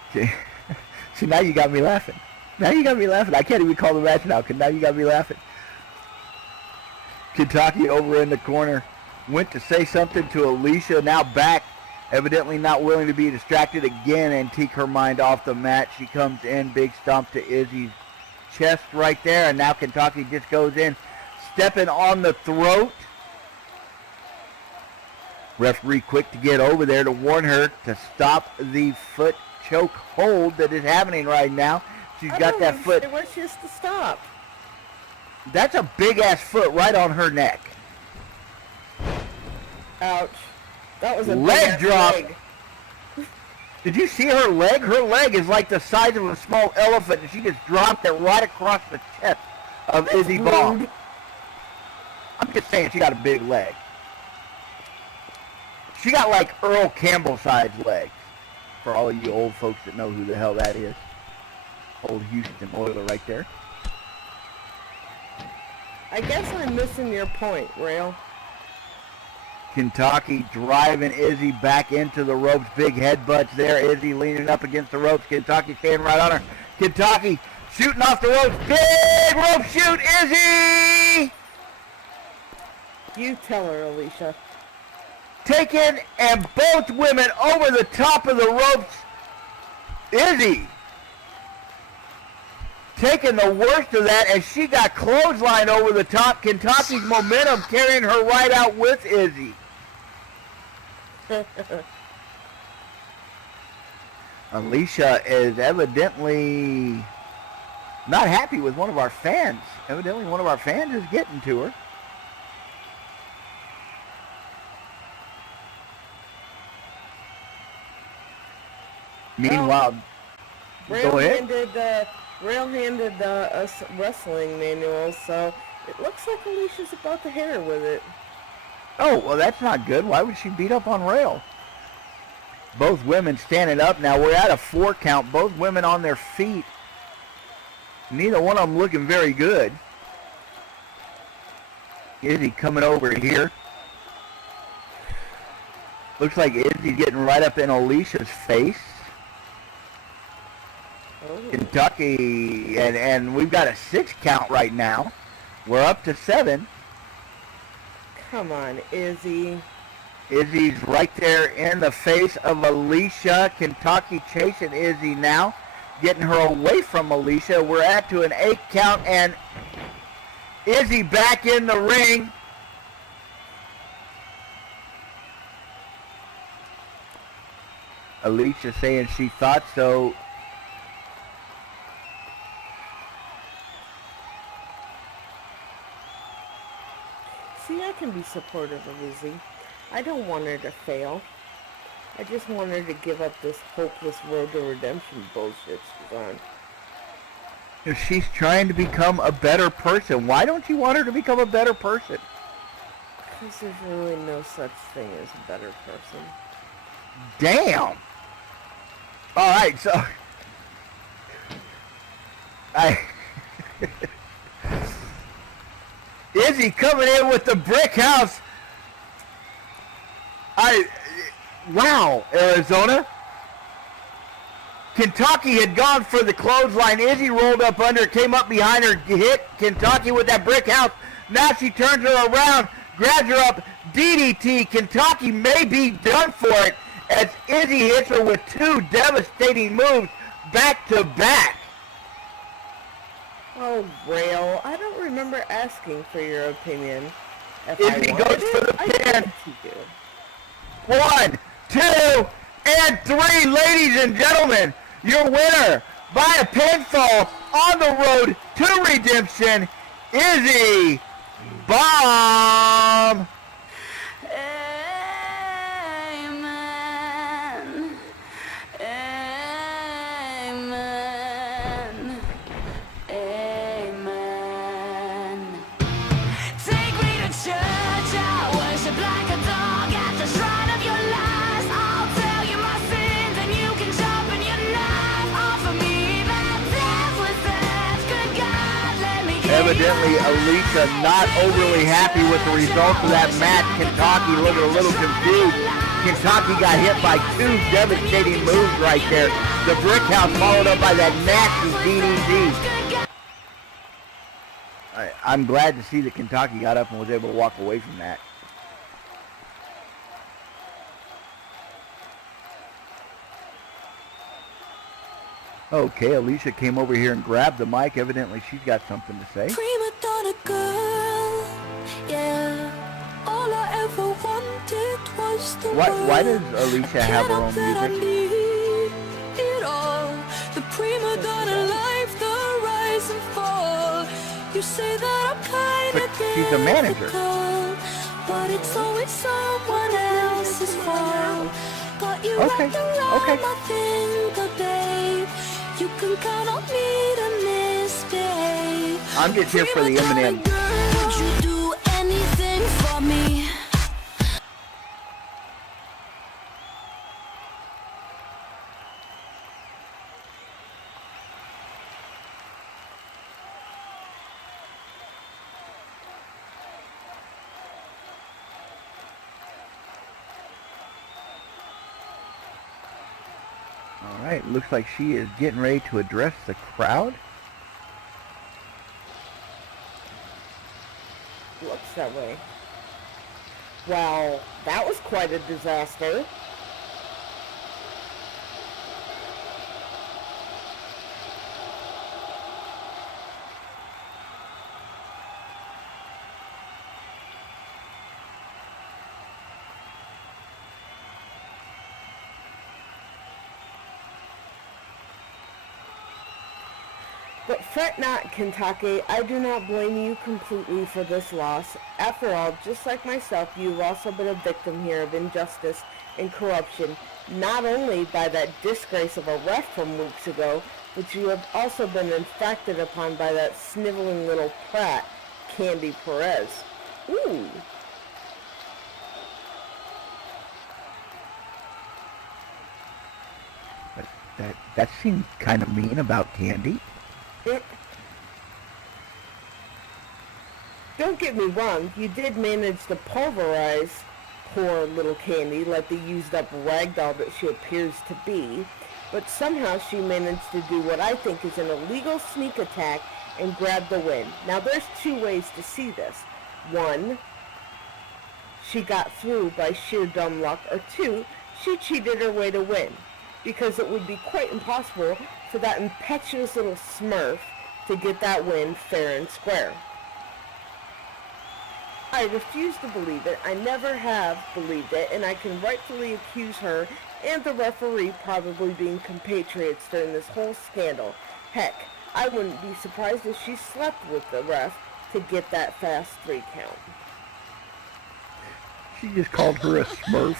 Okay. See, now you got me laughing. Now you got me laughing. I can't even call the match now because now you got me laughing. Kentucky over in the corner. Went to say something to Alicia. Now back. Evidently not willing to be distracted again and take her mind off the mat. She comes in. Big stomp to Izzy's chest right there. And now Kentucky just goes in. Stepping on the throat. Referee quick to get over there to warn her to stop the foot choke hold that is happening right now. She's got that foot. Where's she to stop? That's a big ass foot right on her neck. Ouch. That was a Leg big drop. leg. Did you see her leg? Her leg is like the size of a small elephant, and she just dropped it right across the chest of Izzy Ball. I'm just saying she got a big leg. She got like Earl Campbell-sized legs. For all of you old folks that know who the hell that is. Old Houston Oiler right there. I guess I'm missing your point, Rail. Kentucky driving Izzy back into the ropes. Big headbutts there. Izzy leaning up against the ropes. Kentucky standing right on her. Kentucky shooting off the ropes. Big rope shoot, Izzy! You tell her, Alicia. Taken and both women over the top of the ropes. Izzy taking the worst of that as she got clotheslined over the top. Kentucky's momentum carrying her right out with Izzy. Alicia is evidently not happy with one of our fans. Evidently one of our fans is getting to her. Meanwhile, go ahead. Rail handed us wrestling manuals, so it looks like Alicia's about to hit her with it. Oh, well, that's not good. Why would she beat up on Rail? Both women standing up now. We're at a 4 count. Both women on their feet. Neither one of them looking very good. Izzy coming over here. Looks like Izzy's getting right up in Alicia's face. Oh. Kentucky, and we've got a 6 count right now. We're up to 7. Come on, Izzy. Izzy's right there in the face of Alicia. Kentucky chasing Izzy now, getting her away from Alicia. We're at to an 8 count, and Izzy back in the ring. Alicia saying she thought so. See, I can be supportive of Izzy. I don't want her to fail. I just want her to give up this hopeless road to redemption bullshit she's on. If she's trying to become a better person, why don't you want her to become a better person? Because there's really no such thing as a better person. Damn! Alright, so... Izzy coming in with the brick house. Wow, Arizona. Kentucky had gone for the clothesline. Izzy rolled up under, came up behind her, hit Kentucky with that brick house. Now she turns her around, grabs her up, DDT. Kentucky may be done for it as Izzy hits her with two devastating moves back to back. Oh, Rail, I don't remember asking for your opinion. If Izzy I goes wanted for the it, I'd pin. give it to you. 1, 2, and 3, ladies and gentlemen, your winner by a pinfall on the road to redemption, Izzy Bomb. Amen. Amen. Amen. Take me to church, I worship like a dog at the shrine of your lies. I'll tell you my sins and you can sharpen your knife. Offer me that deathless dance. Good God, let me give Evidently, you my Alicia not overly happy with the results of that match. Kentucky looking a little confused. Kentucky got hit by two devastating moves right there. The brick house followed up by that nasty DDT. I'm glad to see that Kentucky got up and was able to walk away from that. Okay, Alicia came over here and grabbed the mic. Evidently, she's got something to say. Prima donna girl, yeah. All I ever wanted was the Why does world. Alicia have her own That I music? need it all. The prima donna life, the rise and fall. You say that I'm kind But of she's a manager. difficult, but it's always someone else's fault. Got you Okay, wrapped around okay. my finger, babe. You can count on me to misbehave. I'm just here for the Prima M&M. donna girl, would you do anything for me? All right, looks like she is getting ready to address the crowd. Looks that way. Well, that was quite a disaster. But fret not, Kentucky, I do not blame you completely for this loss. After all, just like myself, you've also been a victim here of injustice and corruption, not only by that disgrace of a ref from weeks ago, but you have also been infected upon by that sniveling little prat, Candy Perez. Ooh. That seemed kind of mean about Candy. Don't get me wrong, you did manage to pulverize poor little Candy like the used up ragdoll that she appears to be, but somehow she managed to do what I think is an illegal sneak attack and grab the win. Now there's two ways to see this. One, she got through by sheer dumb luck, or two, she cheated her way to win, because it would be quite impossible for that impetuous little smurf to get that win fair and square. I refuse to believe it. I never have believed it, and I can rightfully accuse her and the referee probably being compatriots during this whole scandal. Heck, I wouldn't be surprised if she slept with the ref to get that fast 3 count. She just called her a smurf.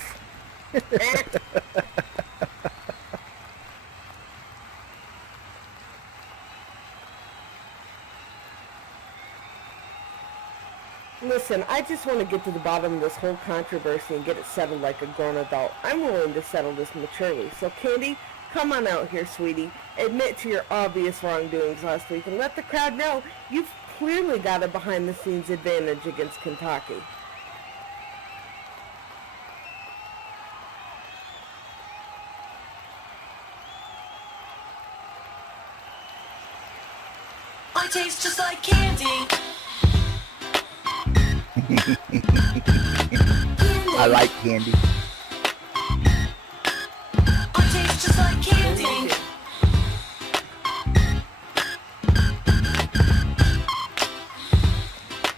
Listen, I just want to get to the bottom of this whole controversy and get it settled like a grown adult. I'm willing to settle this maturely. So, Candy, come on out here, sweetie. Admit to your obvious wrongdoings last week and let the crowd know you've clearly got a behind-the-scenes advantage against Kentucky. I taste just like candy. I like candy. I taste just like candy.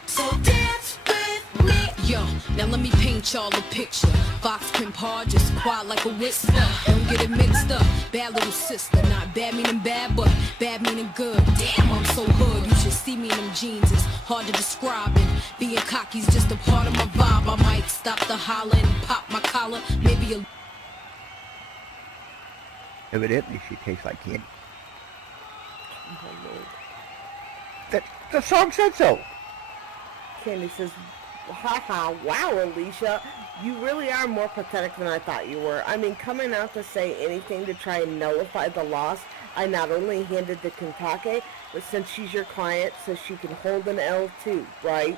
So dance with me. Yo, now let me paint y'all a picture. Fox pimp hard, just quiet like a whisper. Don't get it mixed up. Bad little sister, not bad meaning bad, but bad meaning good. Damn, I'm so hood. You should see me in them jeans. It's hard to describe, and being cocky's just a part of my vibe. I might stop the holler and pop my collar. Maybe a Evidently, she tastes like candy. The song said so. Candy says, haha, wow, Alicia, you really are more pathetic than I thought you were. I mean, coming out to say anything to try and nullify the loss I not only handed to Kentucky, but since she's your client, so she can hold an L too, right?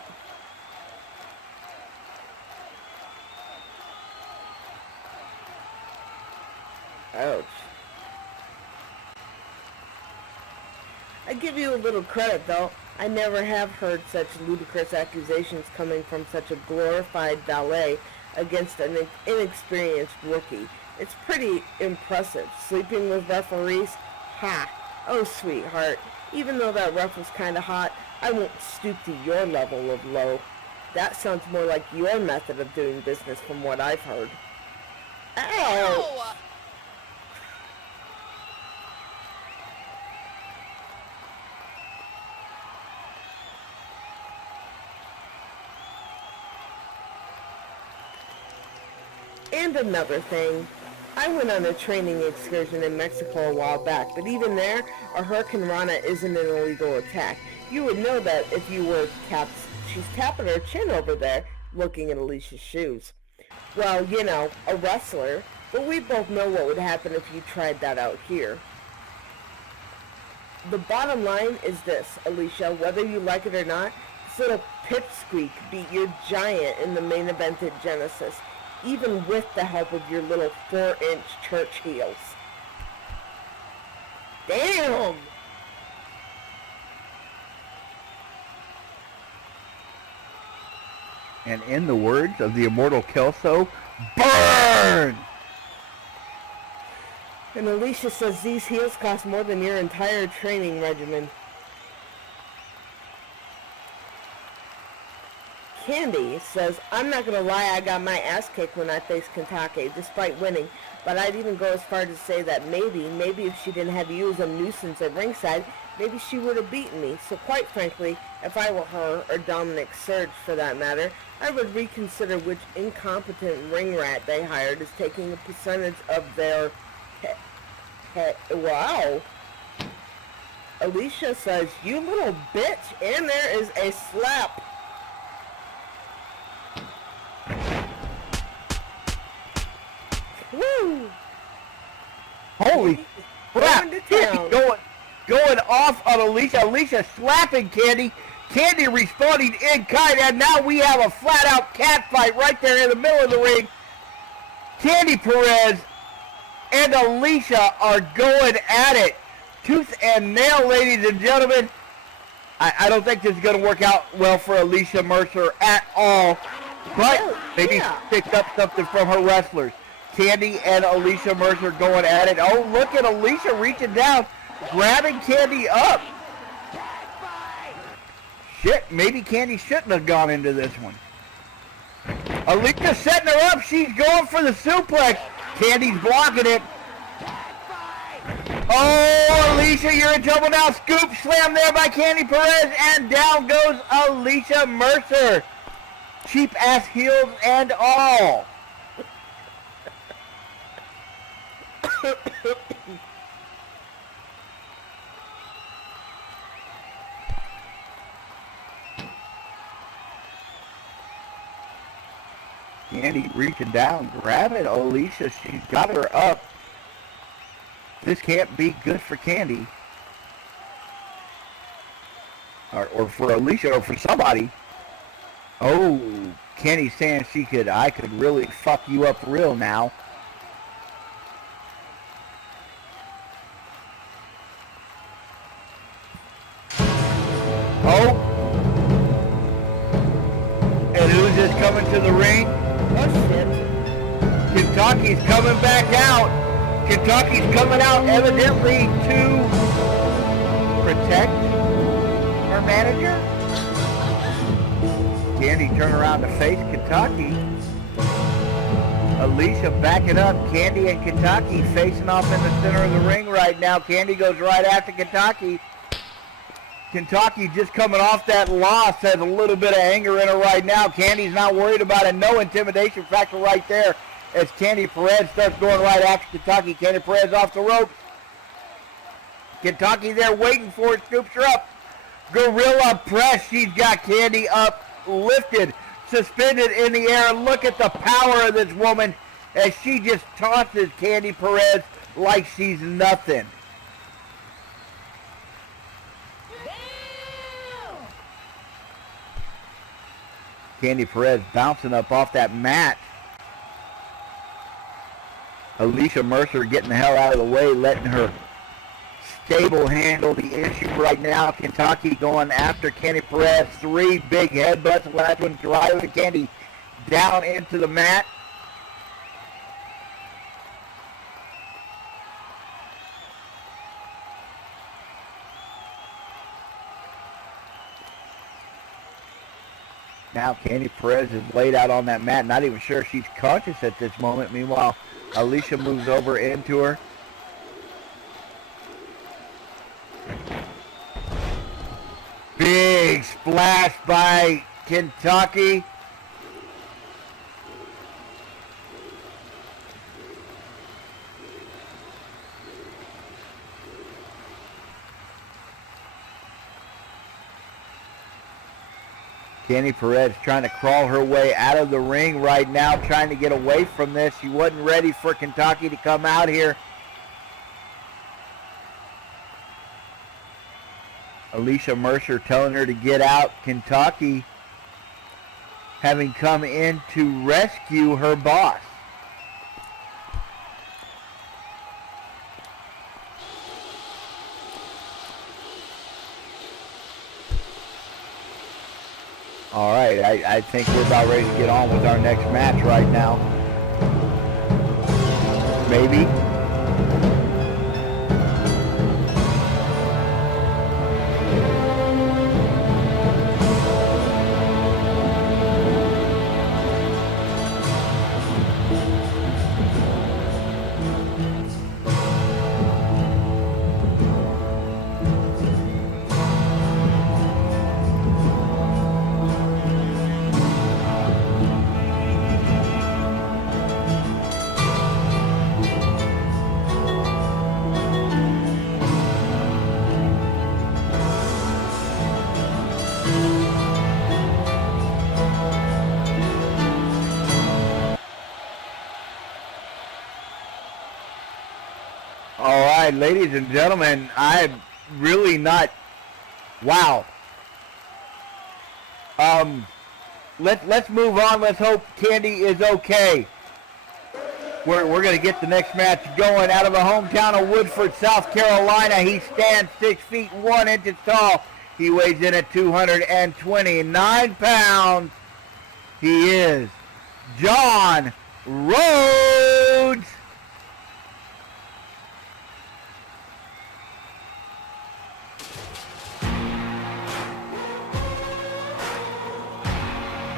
Ouch. I give you a little credit, though. I never have heard such ludicrous accusations coming from such a glorified valet against an inexperienced rookie. It's pretty impressive. Sleeping with referees? Ha! Oh, sweetheart. Even though that ref was kinda hot, I won't stoop to your level of low. That sounds more like your method of doing business from what I've heard. Ow! And another thing, I went on a training excursion in Mexico a while back, but even there, a Hurricane Rana isn't an illegal attack. You would know that if you were she's tapping her chin over there, looking at Alicia's shoes. Well, you know, a wrestler, but we both know what would happen if you tried that out here. The bottom line is this, Alicia, whether you like it or not, this little pipsqueak beat your giant in the main event at Genesis, even with the help of your little 4-inch church heels. Damn! And in the words of the immortal Kelso, burn! And Alicia says these heels cost more than your entire training regimen. Candy says, I'm not going to lie, I got my ass kicked when I faced Kentucky, despite winning, but I'd even go as far to say that maybe if she didn't have you as a nuisance at ringside, maybe she would have beaten me. So quite frankly, if I were her, or Dominic Surge for that matter, I would reconsider which incompetent ring rat they hired is taking a percentage of their... Wow. Alicia says, you little bitch, and there is a slap. Woo! Holy crap! Going to town. Going off on Alicia. Alicia slapping Candy. Candy responding in kind, and now we have a flat-out cat fight right there in the middle of the ring. Candy Perez and Alicia are going at it. Tooth and nail, ladies and gentlemen. I don't think this is going to work out well for Alicia Mercer at all. But maybe picked up something from her wrestlers. Candy and Alicia Mercer going at it. Oh, look at Alicia reaching down, grabbing Candy up. Shit, maybe Candy shouldn't have gone into this one. Alicia setting her up. She's going for the suplex. Candy's blocking it. Oh, Alicia, you're in trouble now. Scoop slam there by Candy Perez, and down goes Alicia Mercer. Cheap ass heels and all. Candy reaching down, grabbing Alicia. She's got her up. This can't be good for Candy. Or for Alicia, or for somebody. Oh, Candy's saying I could really fuck you up real now. Oh. And who's this coming to the ring? Oh shit. Kentucky's coming back out. Kentucky's coming out evidently to protect her manager. Candy turn around to face Kentucky. Alicia backing up. Candy and Kentucky facing off in the center of the ring right now. Candy goes right after Kentucky. Kentucky just coming off that loss, has a little bit of anger in her right now. Candy's not worried about it. No intimidation factor right there as Candy Perez starts going right after Kentucky. Candy Perez off the ropes. Kentucky there waiting for it, scoops her up. Gorilla press. She's got Candy up, lifted, suspended in the air. Look at the power of this woman as she just tosses Candy Perez like she's nothing. Candy Perez bouncing up off that mat. Alicia Mercer getting the hell out of the way, letting her stable handle the issue right now. Kentucky going after Candy Perez. 3 big headbutts. Last one driving Candy down into the mat. Now Candy Perez is laid out on that mat, not even sure she's conscious at this moment. Meanwhile, Alicia moves over into her. Big splash by Kentucky. Candy Perez trying to crawl her way out of the ring right now, trying to get away from this. She wasn't ready for Kentucky to come out here. Alicia Mercer telling her to get out. Kentucky having come in to rescue her boss. All right, I think we're about ready to get on with our next match right now. Maybe. All right, ladies and gentlemen, I'm really not. Wow. Let's move on. Let's hope Candy is okay. We're going to get the next match going out of the hometown of Woodford, South Carolina. He stands 6 feet 1 inches tall. He weighs in at 229 pounds. He is John Rhodes.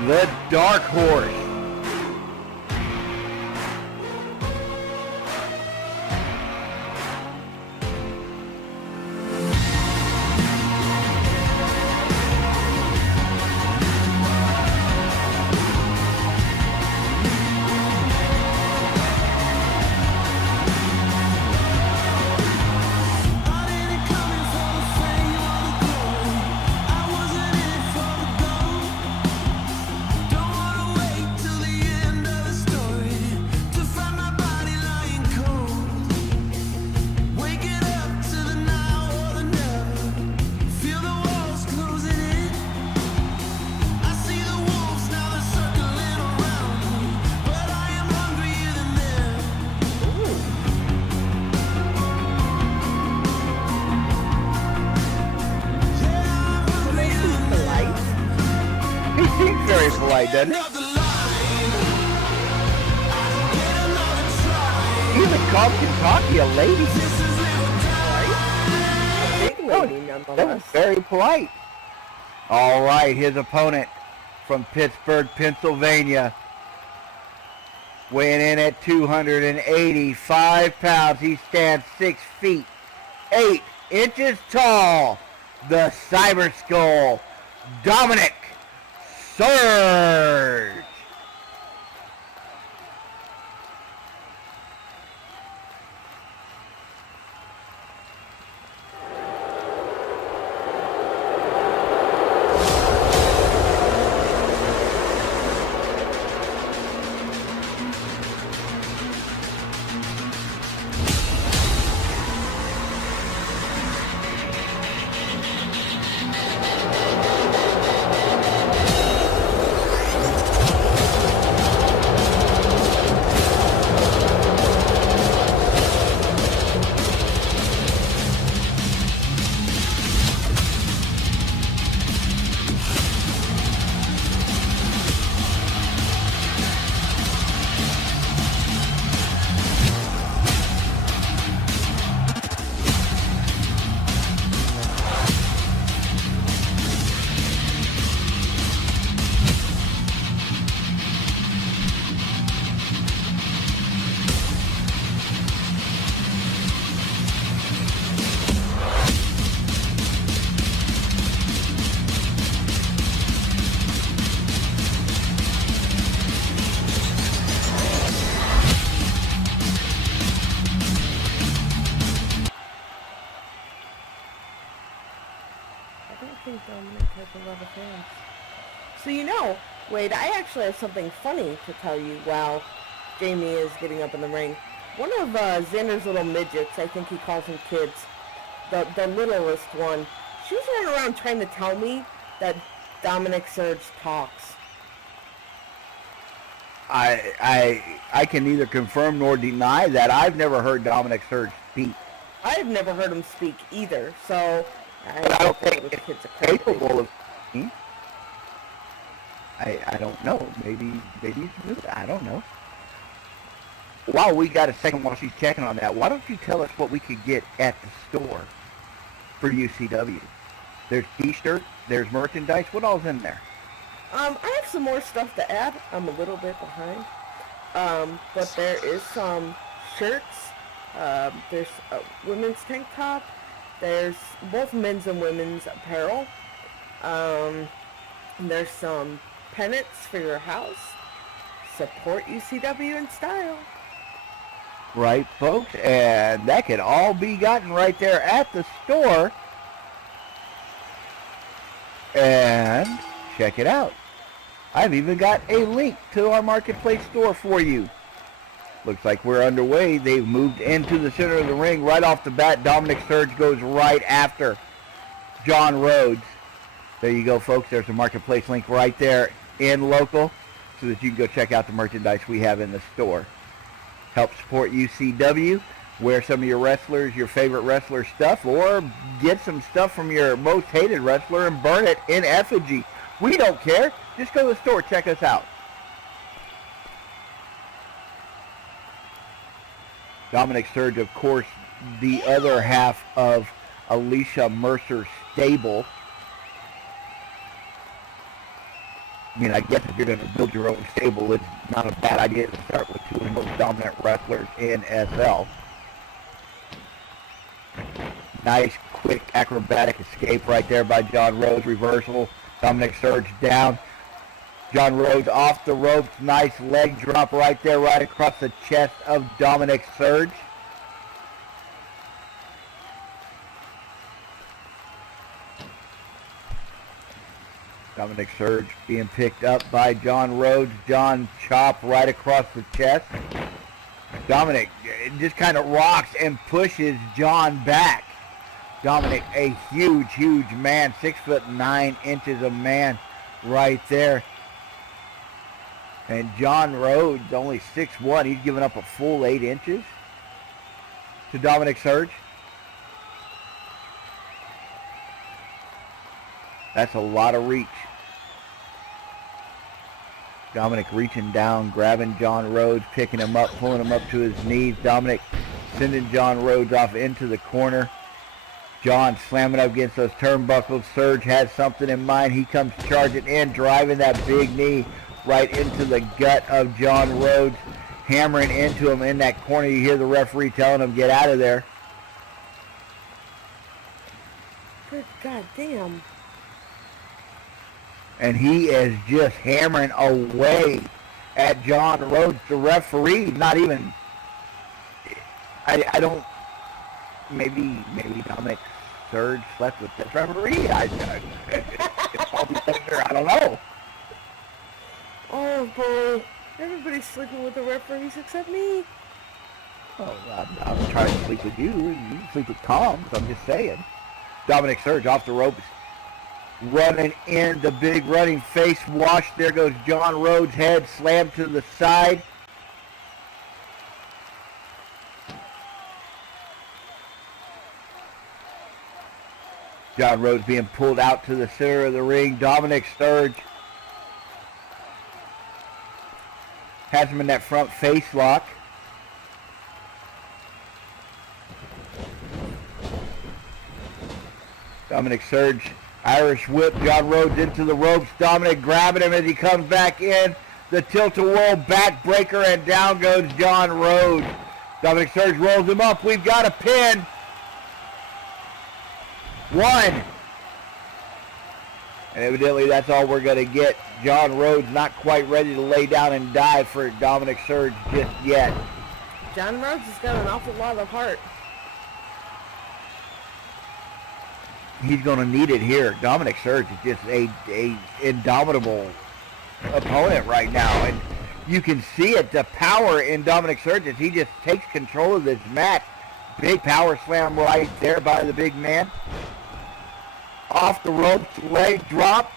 The Dark Horse. very polite, doesn't it? Even called Kentucky a lady. Big lady, That was nonetheless. very polite. All right, his opponent from Pittsburgh, Pennsylvania, weighing in at 285 pounds. He stands 6 feet 8 inches tall. The Cyber Skull, Dominic Surge. I don't think Dominic has a lot of fans. So you know, Wade, I actually have something funny to tell you while Jamie is getting up in the ring. One of Xander's little midgets, I think he calls them kids, the littlest one, she was running around trying to tell me that Dominic Surge talks. I can neither confirm nor deny that. I've never heard Dominic Surge speak. I've never heard him speak either, so But I don't think those it's kids are crazy. capable of speaking. I don't know. Maybe he's new. I don't know. While we got a second while she's checking on that, why don't you tell us what we could get at the store for UCW? There's t-shirts, there's merchandise. What all's in there? I have some more stuff to add. I'm a little bit behind. But there is some shirts. There's a women's tank top. There's both men's and women's apparel. There's some pennants for your house. Support UCW in style. Right, folks? And that can all be gotten right there at the store. And check it out. I've even got a link to our marketplace store for you. Looks like we're underway. They've moved into the center of the ring. Right off the bat, Dominic Surge goes right after John Rhodes. There you go, folks. There's a marketplace link right there in local so that you can go check out the merchandise we have in the store. Help support UCW. Wear some of your wrestlers, your favorite wrestler stuff, or get some stuff from your most hated wrestler and burn it in effigy. We don't care. Just go to the store. Check us out. Dominic Surge, of course, the other half of Alicia Mercer's stable. I mean, I guess if you're going to build your own stable, it's not a bad idea to start with two of the most dominant wrestlers in SL. Nice, quick, acrobatic escape right there by John Rhodes. Reversal. Dominic Surge down. John Rhodes off the ropes. Nice leg drop right there, right across the chest of Dominic Surge. Dominic Surge being picked up by John Rhodes. John chop right across the chest. Dominic just kind of rocks and pushes John back. Dominic, a huge, huge man, 6'9" of man right there. And John Rhodes, only 6'1". He's giving up a full 8 inches to Dominic Surge. That's a lot of reach. Dominic reaching down, grabbing John Rhodes, picking him up, pulling him up to his knees. Dominic sending John Rhodes off into the corner. John slamming up against those turnbuckles. Surge has something in mind. He comes charging in, driving that big knee right into the gut of John Rhodes, hammering into him in that corner. You hear the referee telling him, get out of there. Good goddamn. And he is just hammering away at John Rhodes. The referee, not even, I don't, maybe Dominic Surge slept with this referee. I don't know. Oh boy, everybody's sleeping with the referees except me. Oh, I'm trying to sleep with you. You sleep with Tom, so I'm just saying. Dominic Surge off the ropes. Running in the big running face wash. There goes John Rhodes' head slammed to the side. John Rhodes being pulled out to the center of the ring. Dominic Surge has him in that front face lock. Dominic Surge, Irish whip, John Rhodes into the ropes. Dominic grabbing him as he comes back in. The tilt-a-whirl backbreaker, and down goes John Rhodes. Dominic Surge rolls him up. We've got a pin. 1. And evidently that's all we're going to get. John Rhodes not quite ready to lay down and die for Dominic Surge just yet. John Rhodes has got an awful lot of heart. He's going to need it here. Dominic Surge is just a indomitable opponent right now. And you can see it, the power in Dominic Surge as he just takes control of this match. Big power slam right there by the big man. Off the ropes, leg drop.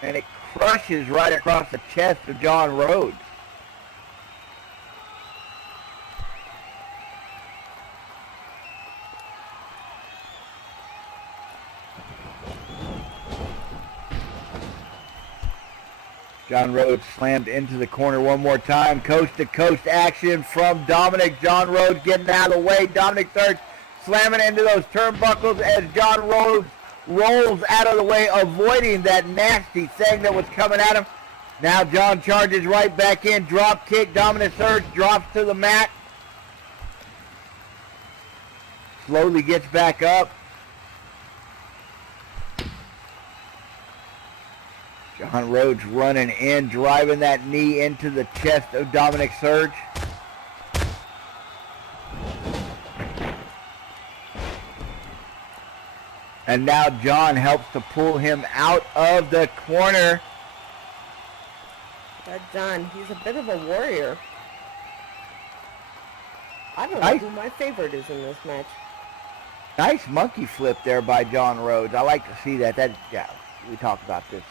And it crushes right across the chest of John Rhodes. John Rhodes slammed into the corner one more time. Coast to coast action from Dominic. John Rhodes getting out of the way. Dominic Surge slamming into those turnbuckles as John Rhodes rolls out of the way, avoiding that nasty thing that was coming at him. Now John charges right back in. Drop kick. Dominic Surge drops to the mat. Slowly gets back up. John Rhodes running in, driving that knee into the chest of Dominic Surge. And now John helps to pull him out of the corner. John, he's a bit of a warrior. I don't know Nice. who my favorite is in this match. Nice monkey flip there by John Rhodes. I like to see that. Yeah, we talked about this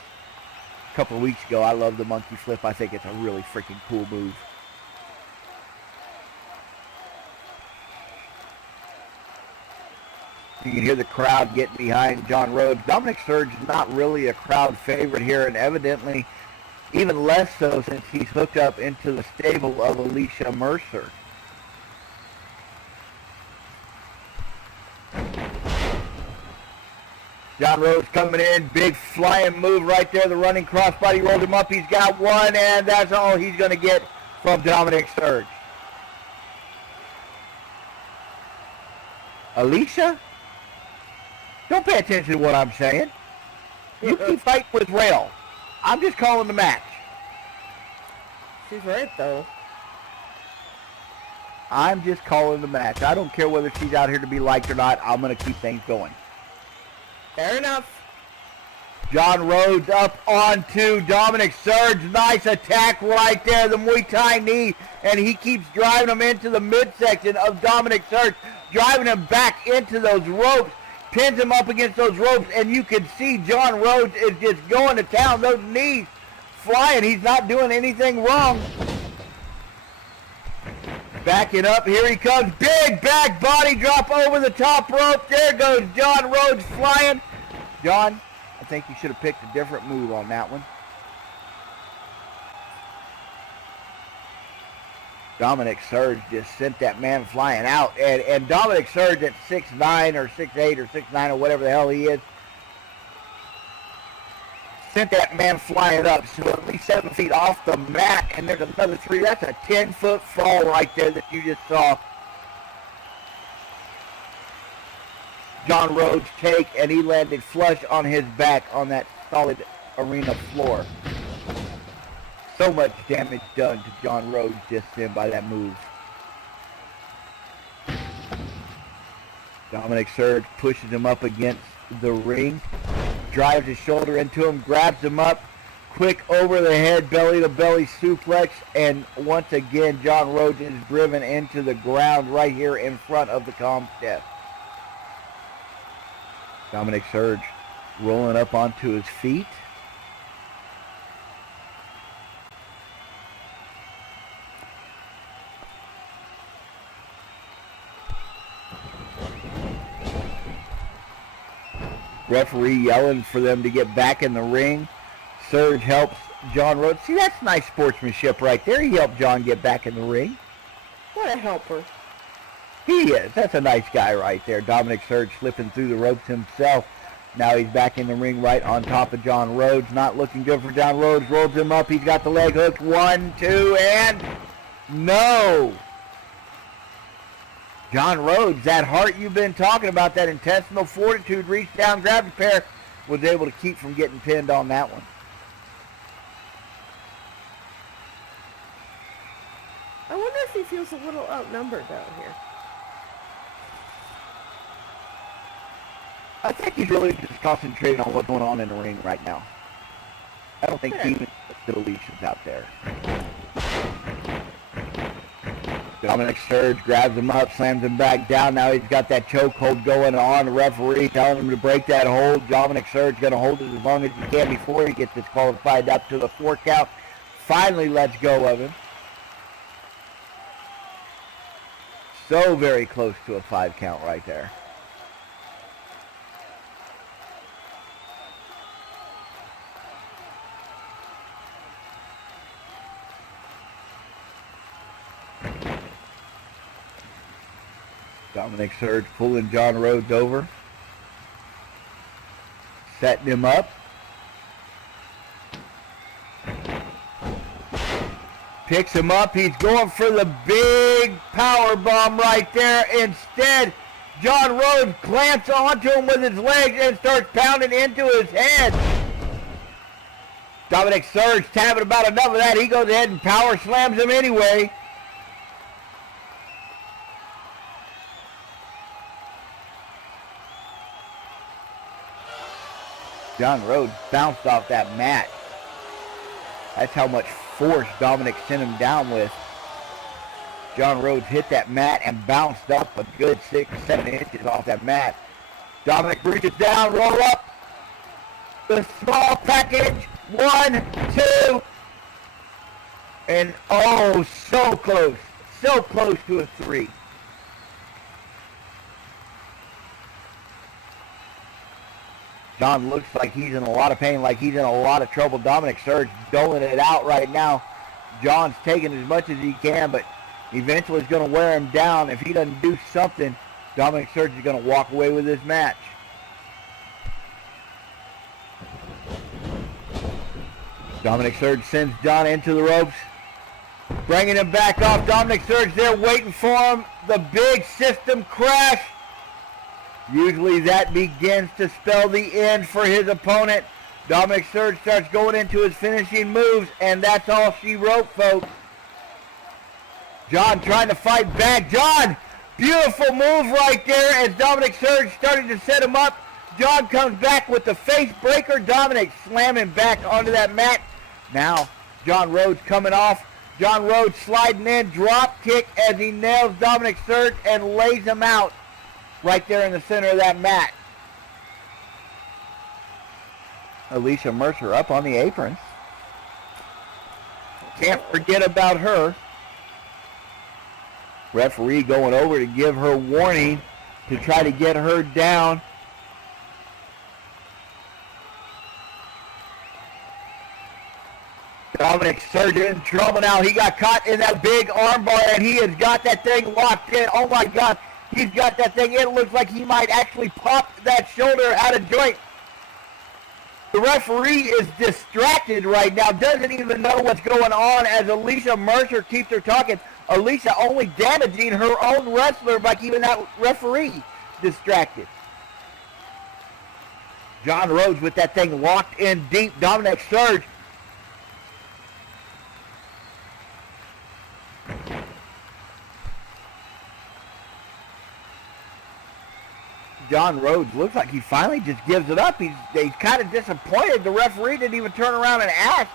a couple of weeks ago. I love the monkey flip. I think it's a really freaking cool move. You can hear the crowd getting behind John Rhodes. Dominic Surge is not really a crowd favorite here, and evidently even less so since he's hooked up into the stable of Alicia Mercer. John Rhodes coming in, big flying move right there, the running crossbody, rolled him up, he's got one, and that's all he's going to get from Dominic Surge. Alicia? Don't pay attention to what I'm saying. You keep fighting with Rail. I'm just calling the match. She's right, though. I'm just calling the match. I don't care whether she's out here to be liked or not. I'm going to keep things going. Fair enough. John Rhodes up onto Dominic Surge. Nice attack right there. The Muay Thai knee. And he keeps driving him into the midsection of Dominic Surge. Driving him back into those ropes. Pins him up against those ropes. And you can see John Rhodes is just going to town. Those knees flying. He's not doing anything wrong. Backing up, here he comes, big back body drop over the top rope. There goes John Rhodes flying. John, I think he should have picked a different move on that one. Dominic Surge just sent that man flying out. And Dominic Surge at 6'9 or 6'8 or 6'9 or whatever the hell he is, sent that man flying up. So at least 7 feet off the mat, and there's another 3. That's a 10-foot fall right there that you just saw John Rhodes take, and he landed flush on his back on that solid arena floor. So much damage done to John Rhodes just then by that move. Dominic Surge pushes him up against the ring, drives his shoulder into him, grabs him up, quick over the head, belly-to-belly suplex, and once again, John Rhodes is driven into the ground right here in front of the comm desk. Dominic Surge rolling up onto his feet. Referee yelling for them to get back in the ring. Surge helps John Rhodes. See, that's nice sportsmanship right there. He helped John get back in the ring. What a helper. He is. That's a nice guy right there. Dominic Surge slipping through the ropes himself. Now he's back in the ring right on top of John Rhodes. Not looking good for John Rhodes. Rolls him up. He's got the leg hooked. 1, 2, and no. John Rhodes, that heart you've been talking about, that intestinal fortitude, reached down, grabbed a pair, was able to keep from getting pinned on that one. I wonder if he feels a little outnumbered out here. I think he's really just concentrating on what's going on in the ring right now. I don't think he even the deletions out there. Dominic Surge grabs him up, slams him back down. Now he's got that chokehold going on. The referee telling him to break that hold. Dominic Surge going to hold it as long as he can before he gets disqualified up to the 4 count. Finally lets go of him. So very close to a 5 count right there. Dominic Surge pulling John Rhodes over, setting him up. Picks him up. He's going for the big power bomb right there. Instead, John Rhodes clamps onto him with his legs and starts pounding into his head. Dominic Surge having about enough of that. He goes ahead and power slams him anyway. John Rhodes bounced off that mat. That's how much force Dominic sent him down with. John Rhodes hit that mat and bounced up a good 6 or 7 inches off that mat. Dominic reaches down, roll up. The small package. 1, 2. And oh, so close. So close to a 3. John looks like he's in a lot of pain, like he's in a lot of trouble. Dominic Surge doling it out right now. John's taking as much as he can, but eventually it's going to wear him down. If he doesn't do something, Dominic Surge is going to walk away with this match. Dominic Surge sends John into the ropes, bringing him back off. Dominic Surge there waiting for him. The big system crash. Usually that begins to spell the end for his opponent. Dominic Surge starts going into his finishing moves, and that's all she wrote, folks. John trying to fight back. John, beautiful move right there as Dominic Surge started to set him up. John comes back with the face breaker. Dominic slamming back onto that mat. Now, John Rhodes coming off. John Rhodes sliding in, drop kick as he nails Dominic Surge and lays him out right there in the center of that mat. Alicia Mercer up on the apron. Can't forget about her. Referee going over to give her warning to try to get her down. Dominic Surge in trouble now. He got caught in that big armbar, and he has got that thing locked in. Oh my God, he's got that thing. It looks like he might actually pop that shoulder out of joint. The referee is distracted right now, doesn't even know what's going on as Alicia Mercer keeps her talking. Alicia only damaging her own wrestler by keeping that referee distracted. John Rhodes with that thing locked in deep. Dominic Surge. John Rhodes looks like he finally just gives it up. He's kind of disappointed. The referee didn't even turn around and ask.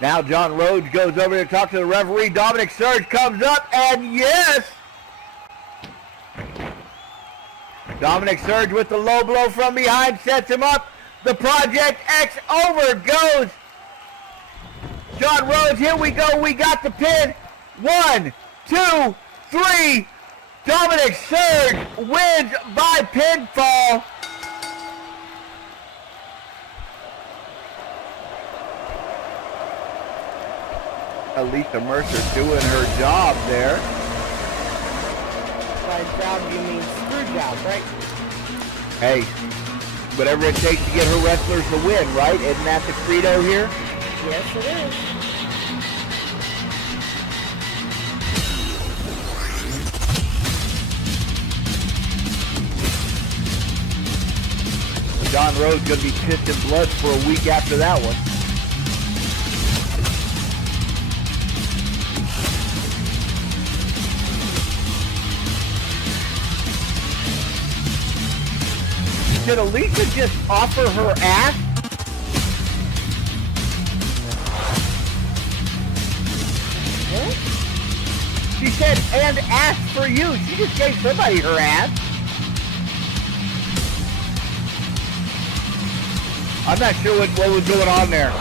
Now John Rhodes goes over to talk to the referee. Dominic Surge comes up, and yes! Dominic Surge with the low blow from behind sets him up. The Project X over goes John Rhodes. Here we go. We got the pin. 1, 2, 3. Dominic Surge wins by pinfall. Alicia Mercer doing her job there. By job, you mean screw job, right? Hey, whatever it takes to get her wrestlers to win, right? Isn't that the credo here? Yes, it is. John Rhodes going to be pissed in blood for a week after that one. Did Alicia just offer her ass? What? She said, and ask for you. She just gave somebody her ass. I'm not sure what was going on there.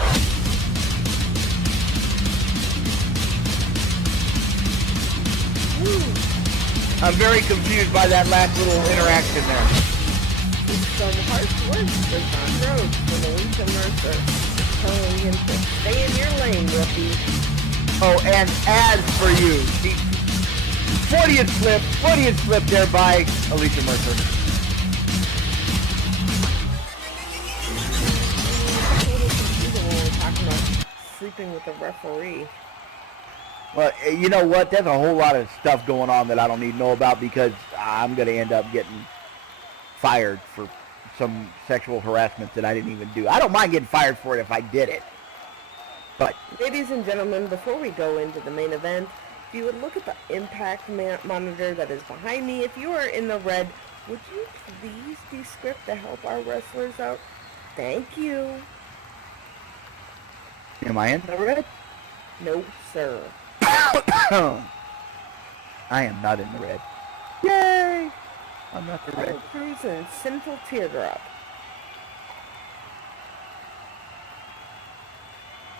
I'm very confused by that last little interaction there. Some harsh words for John Rhodes from Alicia Mercer, telling him to stay in your lane, rookie. Oh, and as for you, Freudian slip there by Alicia Mercer. It's a little confusing when we're talking about sleeping with a referee. Well, you know what? There's a whole lot of stuff going on that I don't need to know about because I'm going to end up getting fired for some sexual harassment that I didn't even do. I don't mind getting fired for it if I did it. But Ladies and gentlemen, before we go into the main event, if you would look at the impact monitor that is behind me, if you are in the red, would you please descript to help our wrestlers out? Thank you. am I in the red? No, sir. I am not in the red. Yay! I'm not the red. Apollo Crews and Sinful Teardrop.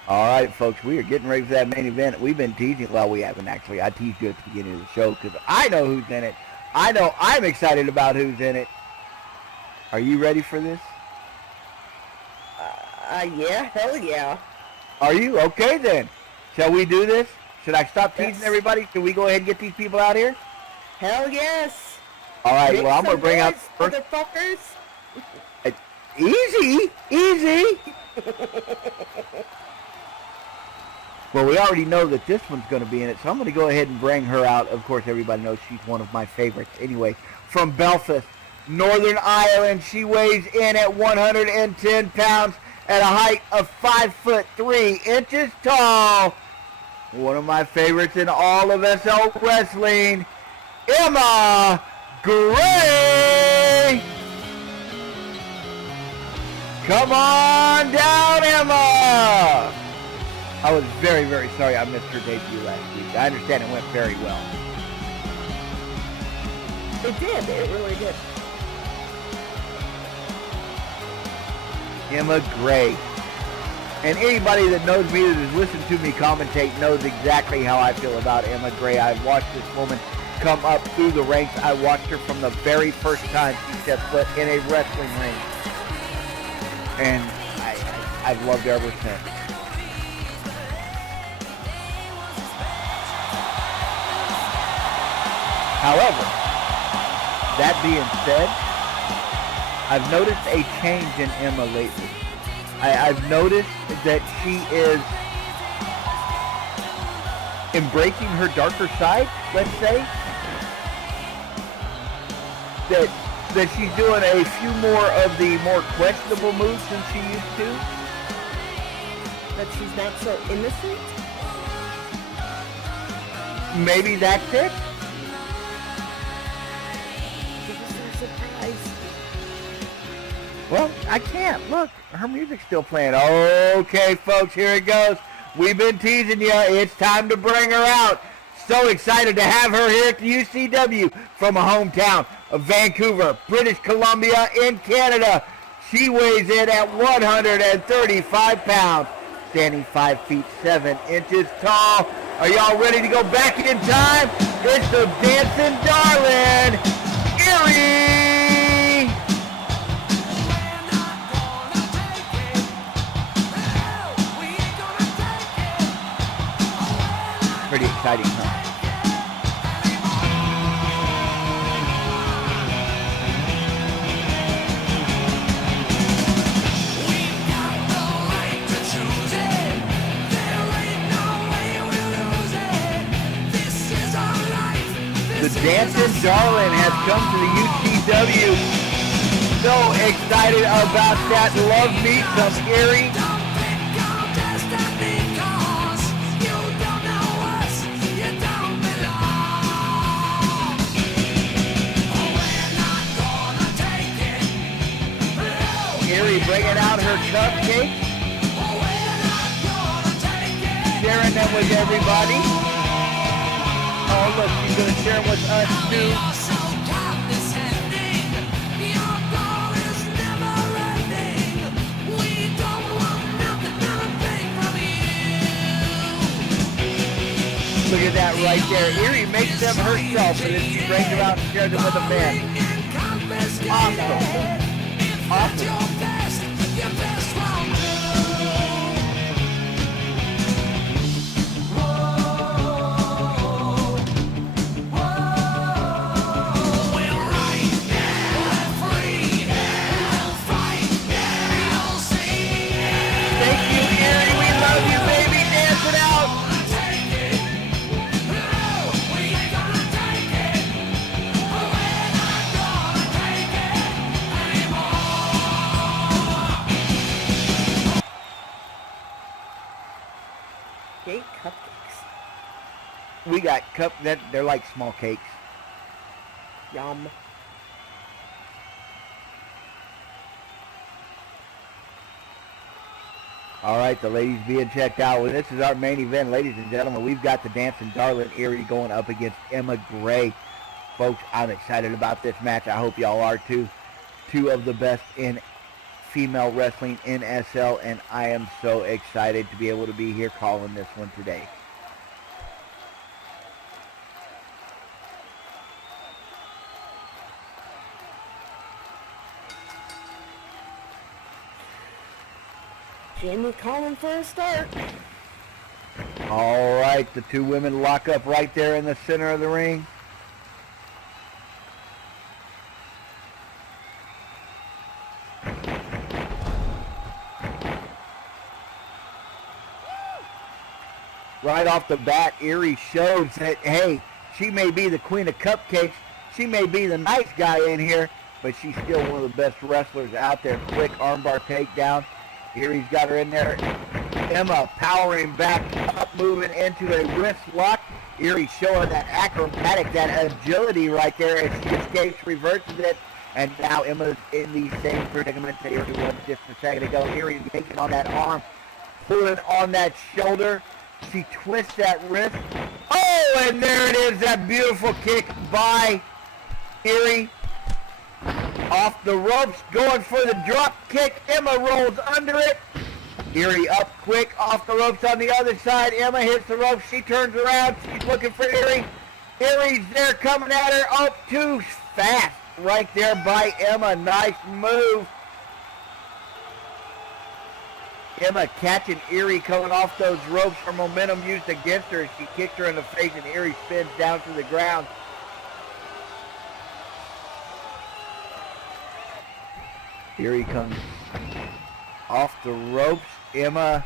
All right, folks, we are getting ready for that main event. We've been teasing. Well, we haven't actually. I teased you at the beginning of the show because I know who's in it. I know I'm excited about who's in it. Are you ready for this? Yeah, hell yeah. Are you? Okay, then. Shall we do this? Should I stop teasing Yes. everybody? Should we go ahead and get these people out here? Hell yes. All right, Make well, I'm going some to bring out noise, first. motherfuckers. Easy. Well, we already know that this one's going to be in it, so I'm going to go ahead and bring her out. Of course, everybody knows she's one of my favorites. Anyway, from Belfast, Northern Ireland, she weighs in at 110 pounds at a height of 5'3" tall. One of my favorites in all of SL Wrestling, Emma Gray. Come on down, Emma. I was very, very sorry I missed her debut last week. I understand it went very well. It did. It really did. Emma Gray. And anybody that knows me, that has listened to me commentate, knows exactly how I feel about Emma Gray. I've watched this woman come up through the ranks. I watched her from the very first time she stepped foot in a wrestling ring. And I've loved her ever since. However, that being said, I've noticed a change in Emma lately. I've noticed that she is embracing her darker side, let's say. That she's doing a few more of the more questionable moves than she used to. That she's not so innocent? Maybe that's it. Give us some surprise. Well, I can't. Look, her music's still playing. Okay, folks, here it goes. We've been teasing you. It's time to bring her out. So excited to have her here at the UCW from a hometown of Vancouver, British Columbia in Canada. She weighs in at 135 pounds, standing 5 feet 7 inches tall. Are y'all ready to go back in time? It's the dancing darling, Erie. Pretty exciting, huh? The dancing darling has come to the UCW. So excited about that. Love me some Erie. Erie bringing out her cupcakes, sharing them with everybody. Oh, look, she's going to share them with us, too. Look at that right there. Erie makes them herself, and then she brings them out and shares them with the men. Awesome. Awesome. Cupcakes. We got that they're like small cakes. Yum. All right, the ladies being checked out. Well, this is our main event, ladies and gentlemen. We've got the dancing darling Erie going up against Emma Gray. Folks, I'm excited about this match. I hope y'all are too. Two of the best in female wrestling in SL, and I am so excited to be able to be here calling this one today. Jamie calling for a start. All right, the two women lock up right there in the center of the ring. Right off the bat, Erie shows that, hey, she may be the queen of cupcakes, she may be the nice guy in here, but she's still one of the best wrestlers out there. Quick armbar takedown. Erie's got her in there. Emma powering back up, moving into a wrist lock. Erie showing that acrobatic, that agility right there as she escapes, reverses it, and now Emma's in the same predicament that Erie was just a second ago. Erie taking on that arm, pulling on that shoulder. She twists that wrist. Oh, and there it is, that beautiful kick by Erie. Off the ropes, going for the drop kick. Emma rolls under it. Erie up quick, off the ropes on the other side. Emma hits the ropes. She turns around. She's looking for Erie. Erie's there coming at her. Oh, too fast right there by Emma. Nice move. Emma catching Erie coming off those ropes. Her momentum used against her. She kicked her in the face and Erie spins down to the ground. Erie comes off the ropes. Emma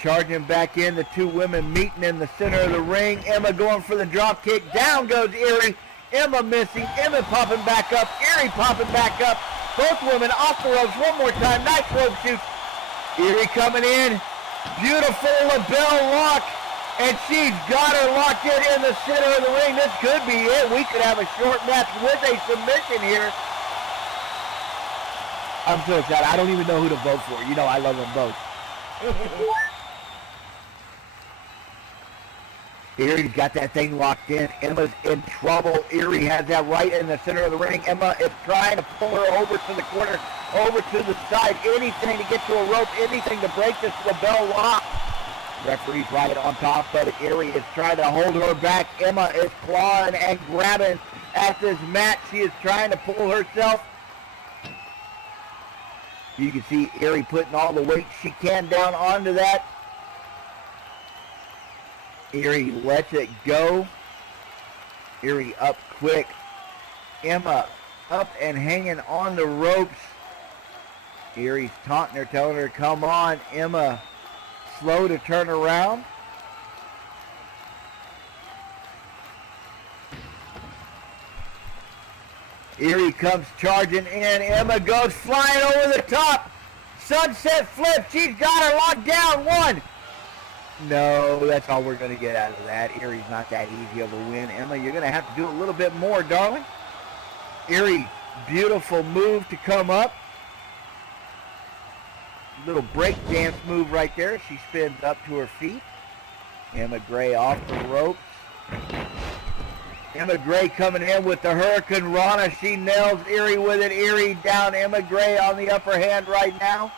charging back in. The two women meeting in the center of the ring. Emma going for the drop kick. Down goes Erie. Emma missing. Emma popping back up. Erie popping back up. Both women off the ropes one more time. Nice rope shoot. Erie coming in. Beautiful label lock. And she's got her locked in the center of the ring. This could be it. We could have a short match with a submission here. I'm so excited. I don't even know who to vote for. You know I love them both. Erie's got that thing locked in. Emma's in trouble. Erie has that right in the center of the ring. Emma is trying to pull her over to the corner, over to the side. Anything to get to a rope, anything to break this label lock. Referee's right on top, but Erie is trying to hold her back. Emma is clawing and grabbing at this mat. She is trying to pull herself. You can see Erie putting all the weight she can down onto that. Erie lets it go. Erie up quick. Emma up and hanging on the ropes. Erie's taunting her, telling her, come on. Emma slow to turn around. Erie comes charging in. Emma goes flying over the top. Sunset flip. She's got her locked down. One. No, that's all we're going to get out of that. Erie's not that easy of a win. Emma, you're going to have to do a little bit more, darling. Erie, beautiful move to come up. Little break dance move right there. She spins up to her feet. Emma Gray off the ropes. Emma Gray coming in with the Hurricane Rana. She nails Erie with it. Erie down. Emma Gray on the upper hand right now.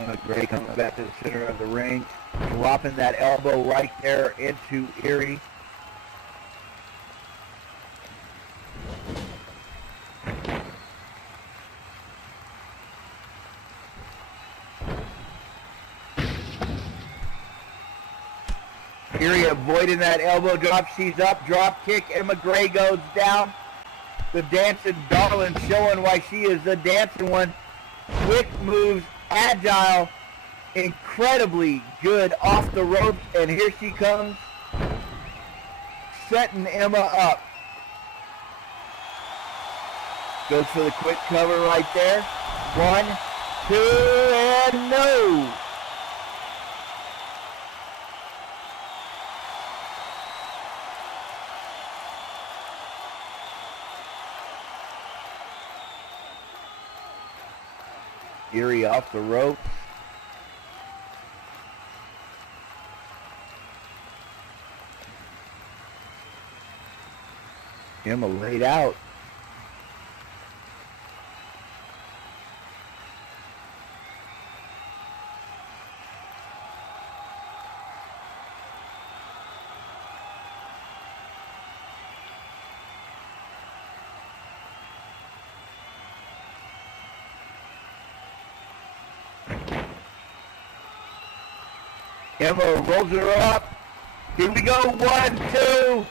Emma Gray coming back to the center of the ring, dropping that elbow right there into Erie. Erie avoiding that elbow drop. She's up. Drop kick. Emma Gray goes down. The dancing darling showing why she is the dancing one. Quick moves. Agile. Incredibly good off the ropes. And here she comes. Setting Emma up. Goes for the quick cover right there. 1, 2, and no. Erie off the ropes. Emma laid out. Emma rolls her up. Here we go. 1, 2.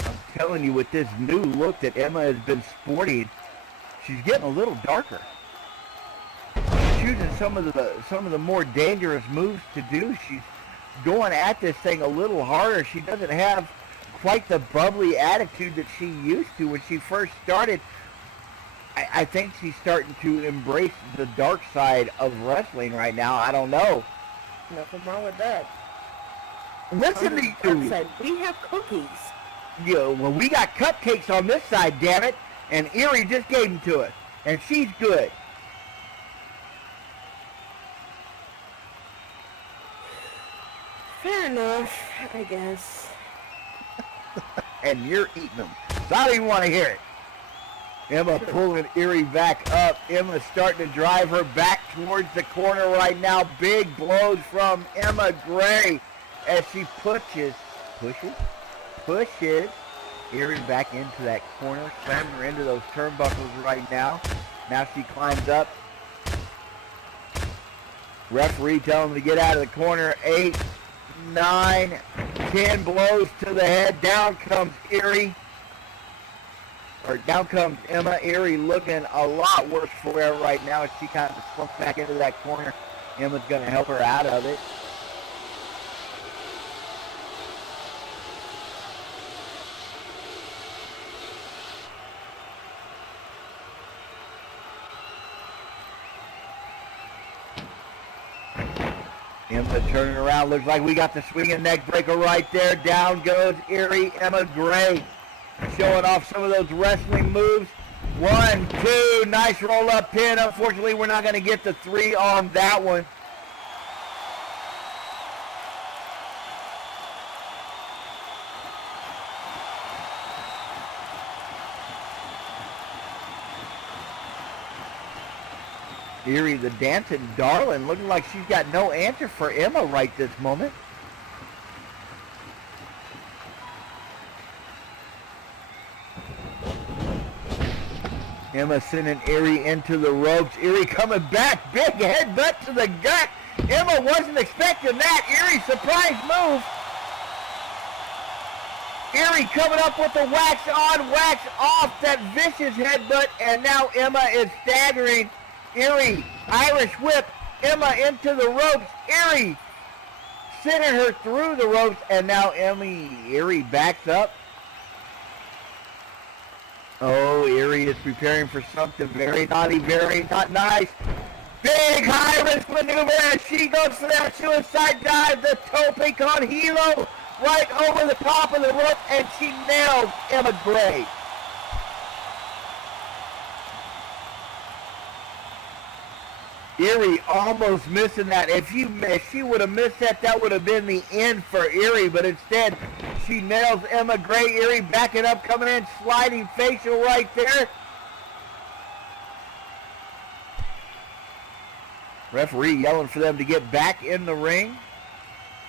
I'm telling you, with this new look that Emma has been sporting, she's getting a little darker. She's choosing some of the more dangerous moves to do. She's going at this thing a little harder. She doesn't have quite the bubbly attitude that she used to when she first started. I think she's starting to embrace the dark side of wrestling right now. I don't know. Nothing wrong with that. Listen to you. We have cookies. Well, we got cupcakes on this side, damn it. And Erie just gave them to us. And she's good. Fair enough, I guess. And you're eating them. So I don't even want to hear it. Emma pulling Erie back up. Emma starting to drive her back towards the corner right now. Big blows from Emma Gray as she pushes Erie back into that corner, slamming her into those turnbuckles right now. Now she climbs up. Referee telling them to get out of the corner. 8, 9, 10 blows to the head. Down comes Erie. Or down comes Emma. Erie looking a lot worse for her right now as she kind of slumps back into that corner. Emma's going to help her out of it. Emma turning around. Looks like we got the swinging neck breaker right there. Down goes Erie. Emma Gray showing off some of those wrestling moves. 1, 2, nice roll up pin. Unfortunately, we're not going to get the 3 on that one. Erie, the dancing darling, looking like she's got no answer for Emma right this moment. Emma sending Erie into the ropes. Erie coming back. Big headbutt to the gut. Emma wasn't expecting that. Erie surprise move. Erie coming up with the wax on, wax off, that vicious headbutt, and now Emma is staggering. Erie, Irish whip, Emma into the ropes. Erie sending her through the ropes, and now Erie backs up. Oh, Erie is preparing for something very naughty, very not nice. Big high-risk maneuver as she goes for that suicide dive, the tope con hilo right over the top of the rope, and she nails Emma Gray. Erie almost missing that. If she would have missed that, that would have been the end for Erie, but instead she nails Emma Gray. Erie backing up, coming in, sliding facial right there. Referee yelling for them to get back in the ring.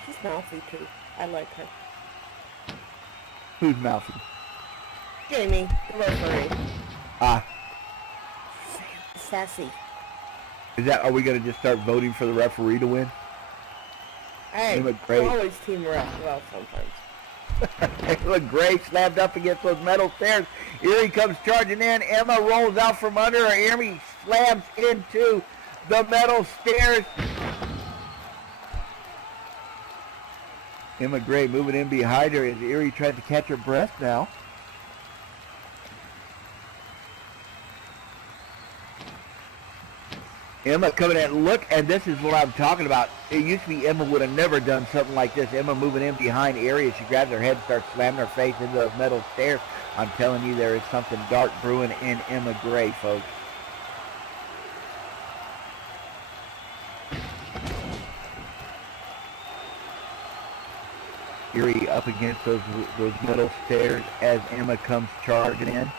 She's mouthy too. I like her. Who's mouthy? Jamie, the referee. Sassy. Are we going to just start voting for the referee to win? Hey, Emma Gray. always team her up well sometimes. Emma Gray slammed up against those metal stairs. Erie comes charging in. Emma rolls out from under her. Erie slams into the metal stairs. Emma Gray moving in behind her as Erie tries to catch her breath now. Emma coming in, look, and this is what I'm talking about. It used to be Emma would have never done something like this. Emma moving in behind Erie as she grabs her head and starts slamming her face into those metal stairs. I'm telling you, there is something dark brewing in Emma Gray, folks. Erie up against those metal stairs as Emma comes charging in.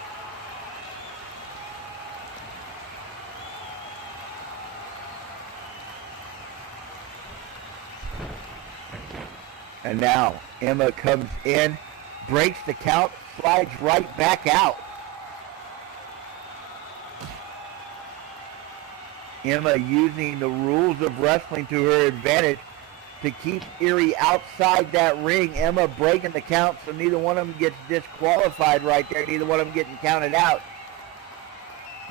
And now Emma comes in, breaks the count, slides right back out. Emma using the rules of wrestling to her advantage to keep Erie outside that ring. Emma breaking the count so neither one of them gets disqualified right there. Neither one of them getting counted out.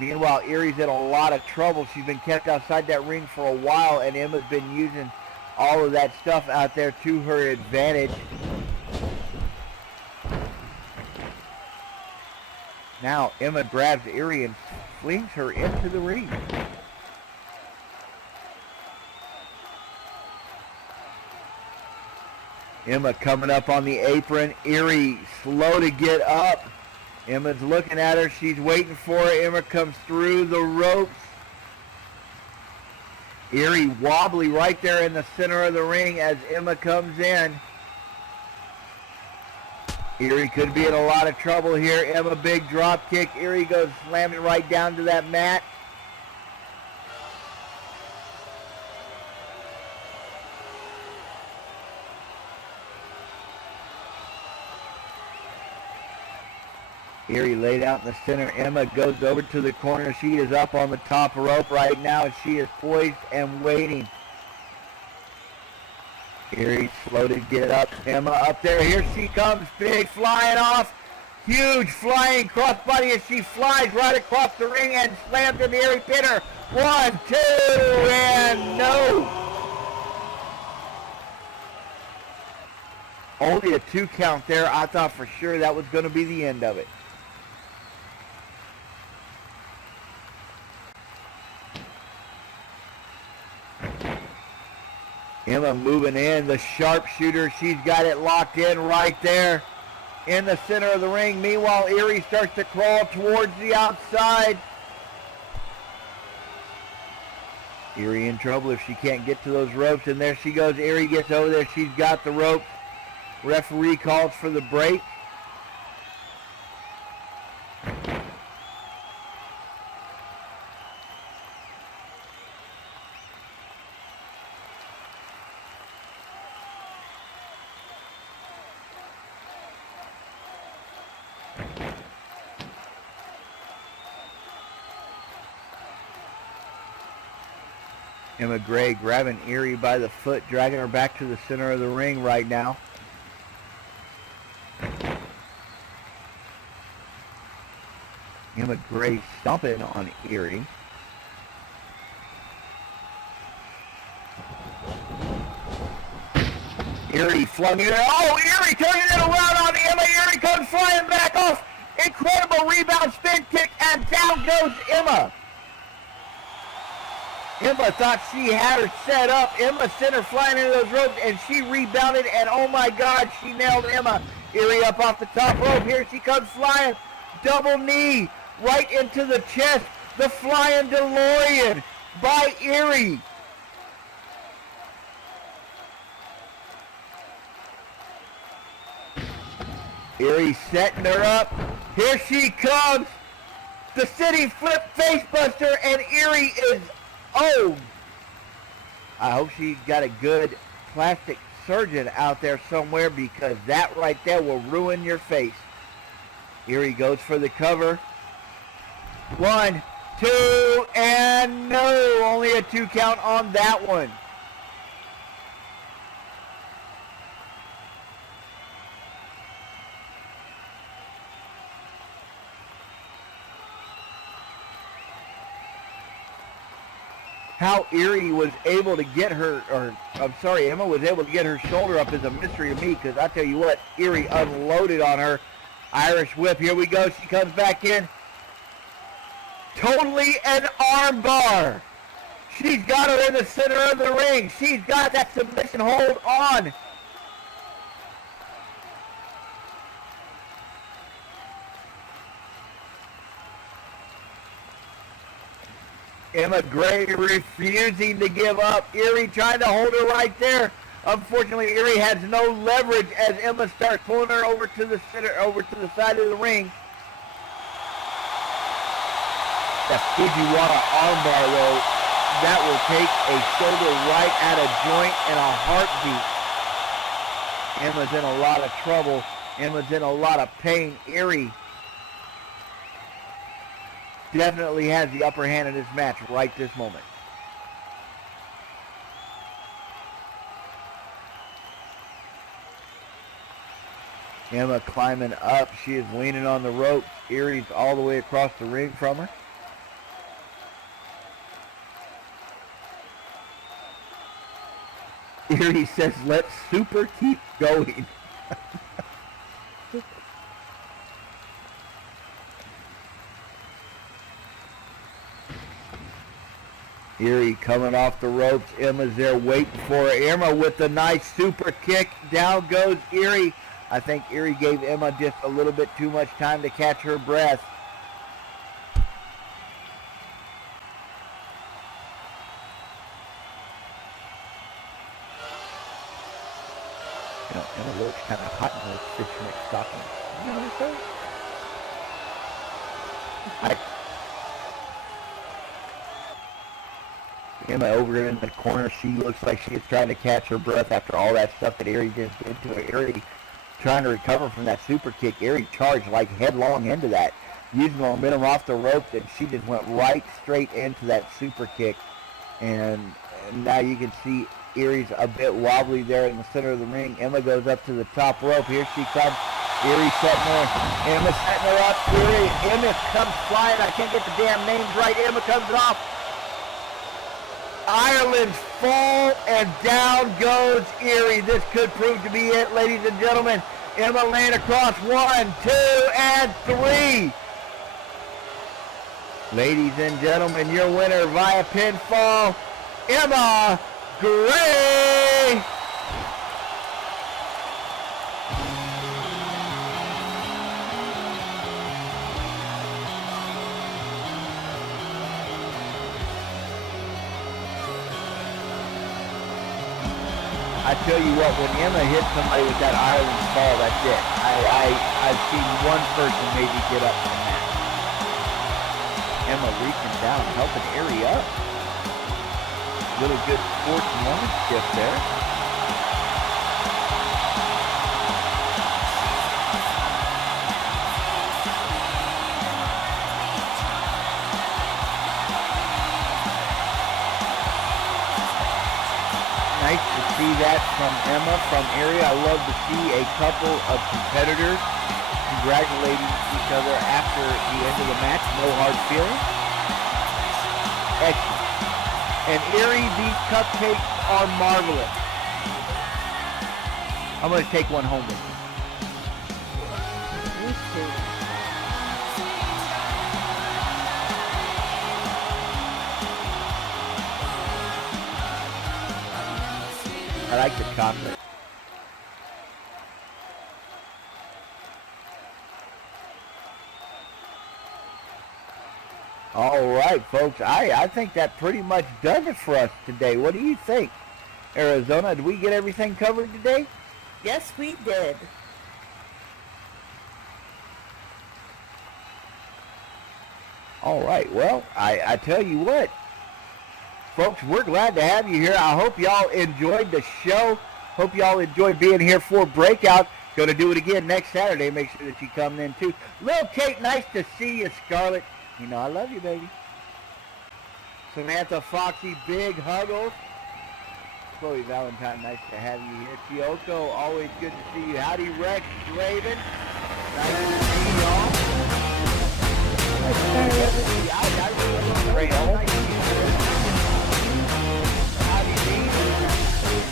Meanwhile, Erie's in a lot of trouble. She's been kept outside that ring for a while, and Emma's been using all of that stuff out there to her advantage. Now Emma grabs Erie and flings her into the ring. Emma coming up on the apron. Erie slow to get up. Emma's looking at her. She's waiting for her. Emma comes through the ropes. Erie wobbly right there in the center of the ring as Emma comes in. Erie could be in a lot of trouble here. Emma, big drop kick. Erie goes slamming right down to that mat. Erie laid out in the center. Emma goes over to the corner. She is up on the top rope right now. She is poised and waiting. Erie slow to get up. Emma up there. Here she comes. Big flying off. Huge flying crossbody as she flies right across the ring and slams in the Erie pinner. 1, 2, and no. Only a 2 count there. I thought for sure that was going to be the end of it. Emma moving in, the sharpshooter. She's got it locked in right there in the center of the ring. Meanwhile, Erie starts to crawl towards the outside. Erie in trouble if she can't get to those ropes. And there she goes. Erie gets over there. She's got the rope. Referee calls for the break. Emma Gray grabbing Erie by the foot, dragging her back to the center of the ring right now. Emma Gray stomping on Erie. Erie flung it. Oh, Erie turning it around on Emma. Erie comes flying back off. Incredible rebound spin kick, and down goes Emma. Emma thought she had her set up. Emma sent her flying into those ropes, and she rebounded, and oh my God, she nailed Emma. Erie up off the top rope. Here she comes flying. Double knee right into the chest. The flying DeLorean by Erie. Erie setting her up. Here she comes. The city flip facebuster, and Erie is... Oh, I hope she's got a good plastic surgeon out there somewhere, because that right there will ruin your face. Erie goes for the cover. 1, 2, and no. Only a 2 count on that one. How Erie was able to get her, Emma was able to get her shoulder up is a mystery to me, because I tell you what, Erie unloaded on her. Irish whip, here we go, she comes back in. Totally an arm bar. She's got her in the center of the ring. She's got that submission hold on. Emma Gray refusing to give up. Erie trying to hold her right there. Unfortunately, Erie has no leverage as Emma starts pulling her over to the center, over to the side of the ring. That Fujiwara armbar, though, that will take a shoulder right at a joint and a heartbeat. Emma's in a lot of trouble. Emma's in a lot of pain. Erie definitely has the upper hand in this match right this moment. Emma climbing up. She is leaning on the ropes. Erie's all the way across the ring from her. Erie says, "Let's super keep going." Erie coming off the ropes. Emma's there waiting for her. Emma with the nice super kick. Down goes Erie. I think Erie gave Emma just a little bit too much time to catch her breath. You know, Emma looks kind of hot in those fishnet stockings. You know what I'm saying? Emma over in the corner, she looks like she's trying to catch her breath after all that stuff that Erie just did to her. Erie trying to recover from that super kick. Erie charged like headlong into that, using momentum off the ropes, and she just went right straight into that super kick. And now you can see Erie's a bit wobbly there in the center of the ring. Emma goes up to the top rope. Here she comes. Erie setting her. Emma setting her up. Emma comes flying. I can't get the damn names right. Emma comes off. Ireland fall, and down goes Erie. This could prove to be it, ladies and gentlemen. Emma laying across 1, 2, and 3. Ladies and gentlemen, your winner via pinfall, Emma Gray. I tell you what, when Emma hits somebody with that Ireland fall, that's it. I've seen one person maybe get up from that. Emma reaching down, helping Erie up. Little good sportsmanship there. Nice to see that from Emma, from Erie. I love to see a couple of competitors congratulating each other after the end of the match. No hard feelings. Excellent. And Erie, these cupcakes are marvelous. I'm going to take one home with me. Me too. I like the chocolate. All right, folks. I think that pretty much does it for us today. What do you think, Arizona? Did we get everything covered today? Yes, we did. All right. Well, I tell you what, folks, we're glad to have you here. I hope y'all enjoyed the show. Hope y'all enjoyed being here for Breakout. Going to do it again next Saturday. Make sure that you come in, too. Little Kate, nice to see you, Scarlett. You know I love you, baby. Samantha Foxy, big huggles. Chloe Valentine, nice to have you here. Kyoko, always good to see you. Howdy, Rex, Raven. Nice to see y'all. I really love Ray. Nice to see you. Howdy, Dean.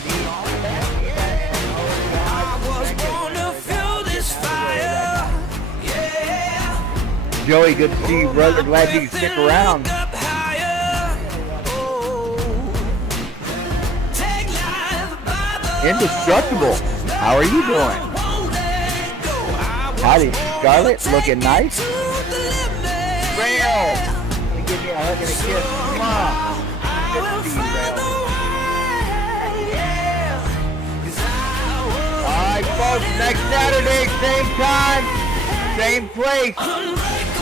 Dean Allstat. Yeah. I was born to feel this fire. Yeah. Joey, good to see you, brother. Glad you can stick around. Indestructible. How are you doing? Howdy, Scarlett. Looking nice. Rail. Gonna give me a hug and a kiss. Mwah. Good to see you, Rail. Alright, folks. Next Saturday, same time, same place.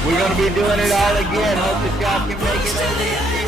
We're going to be doing it all again. Hope that y'all can make it over.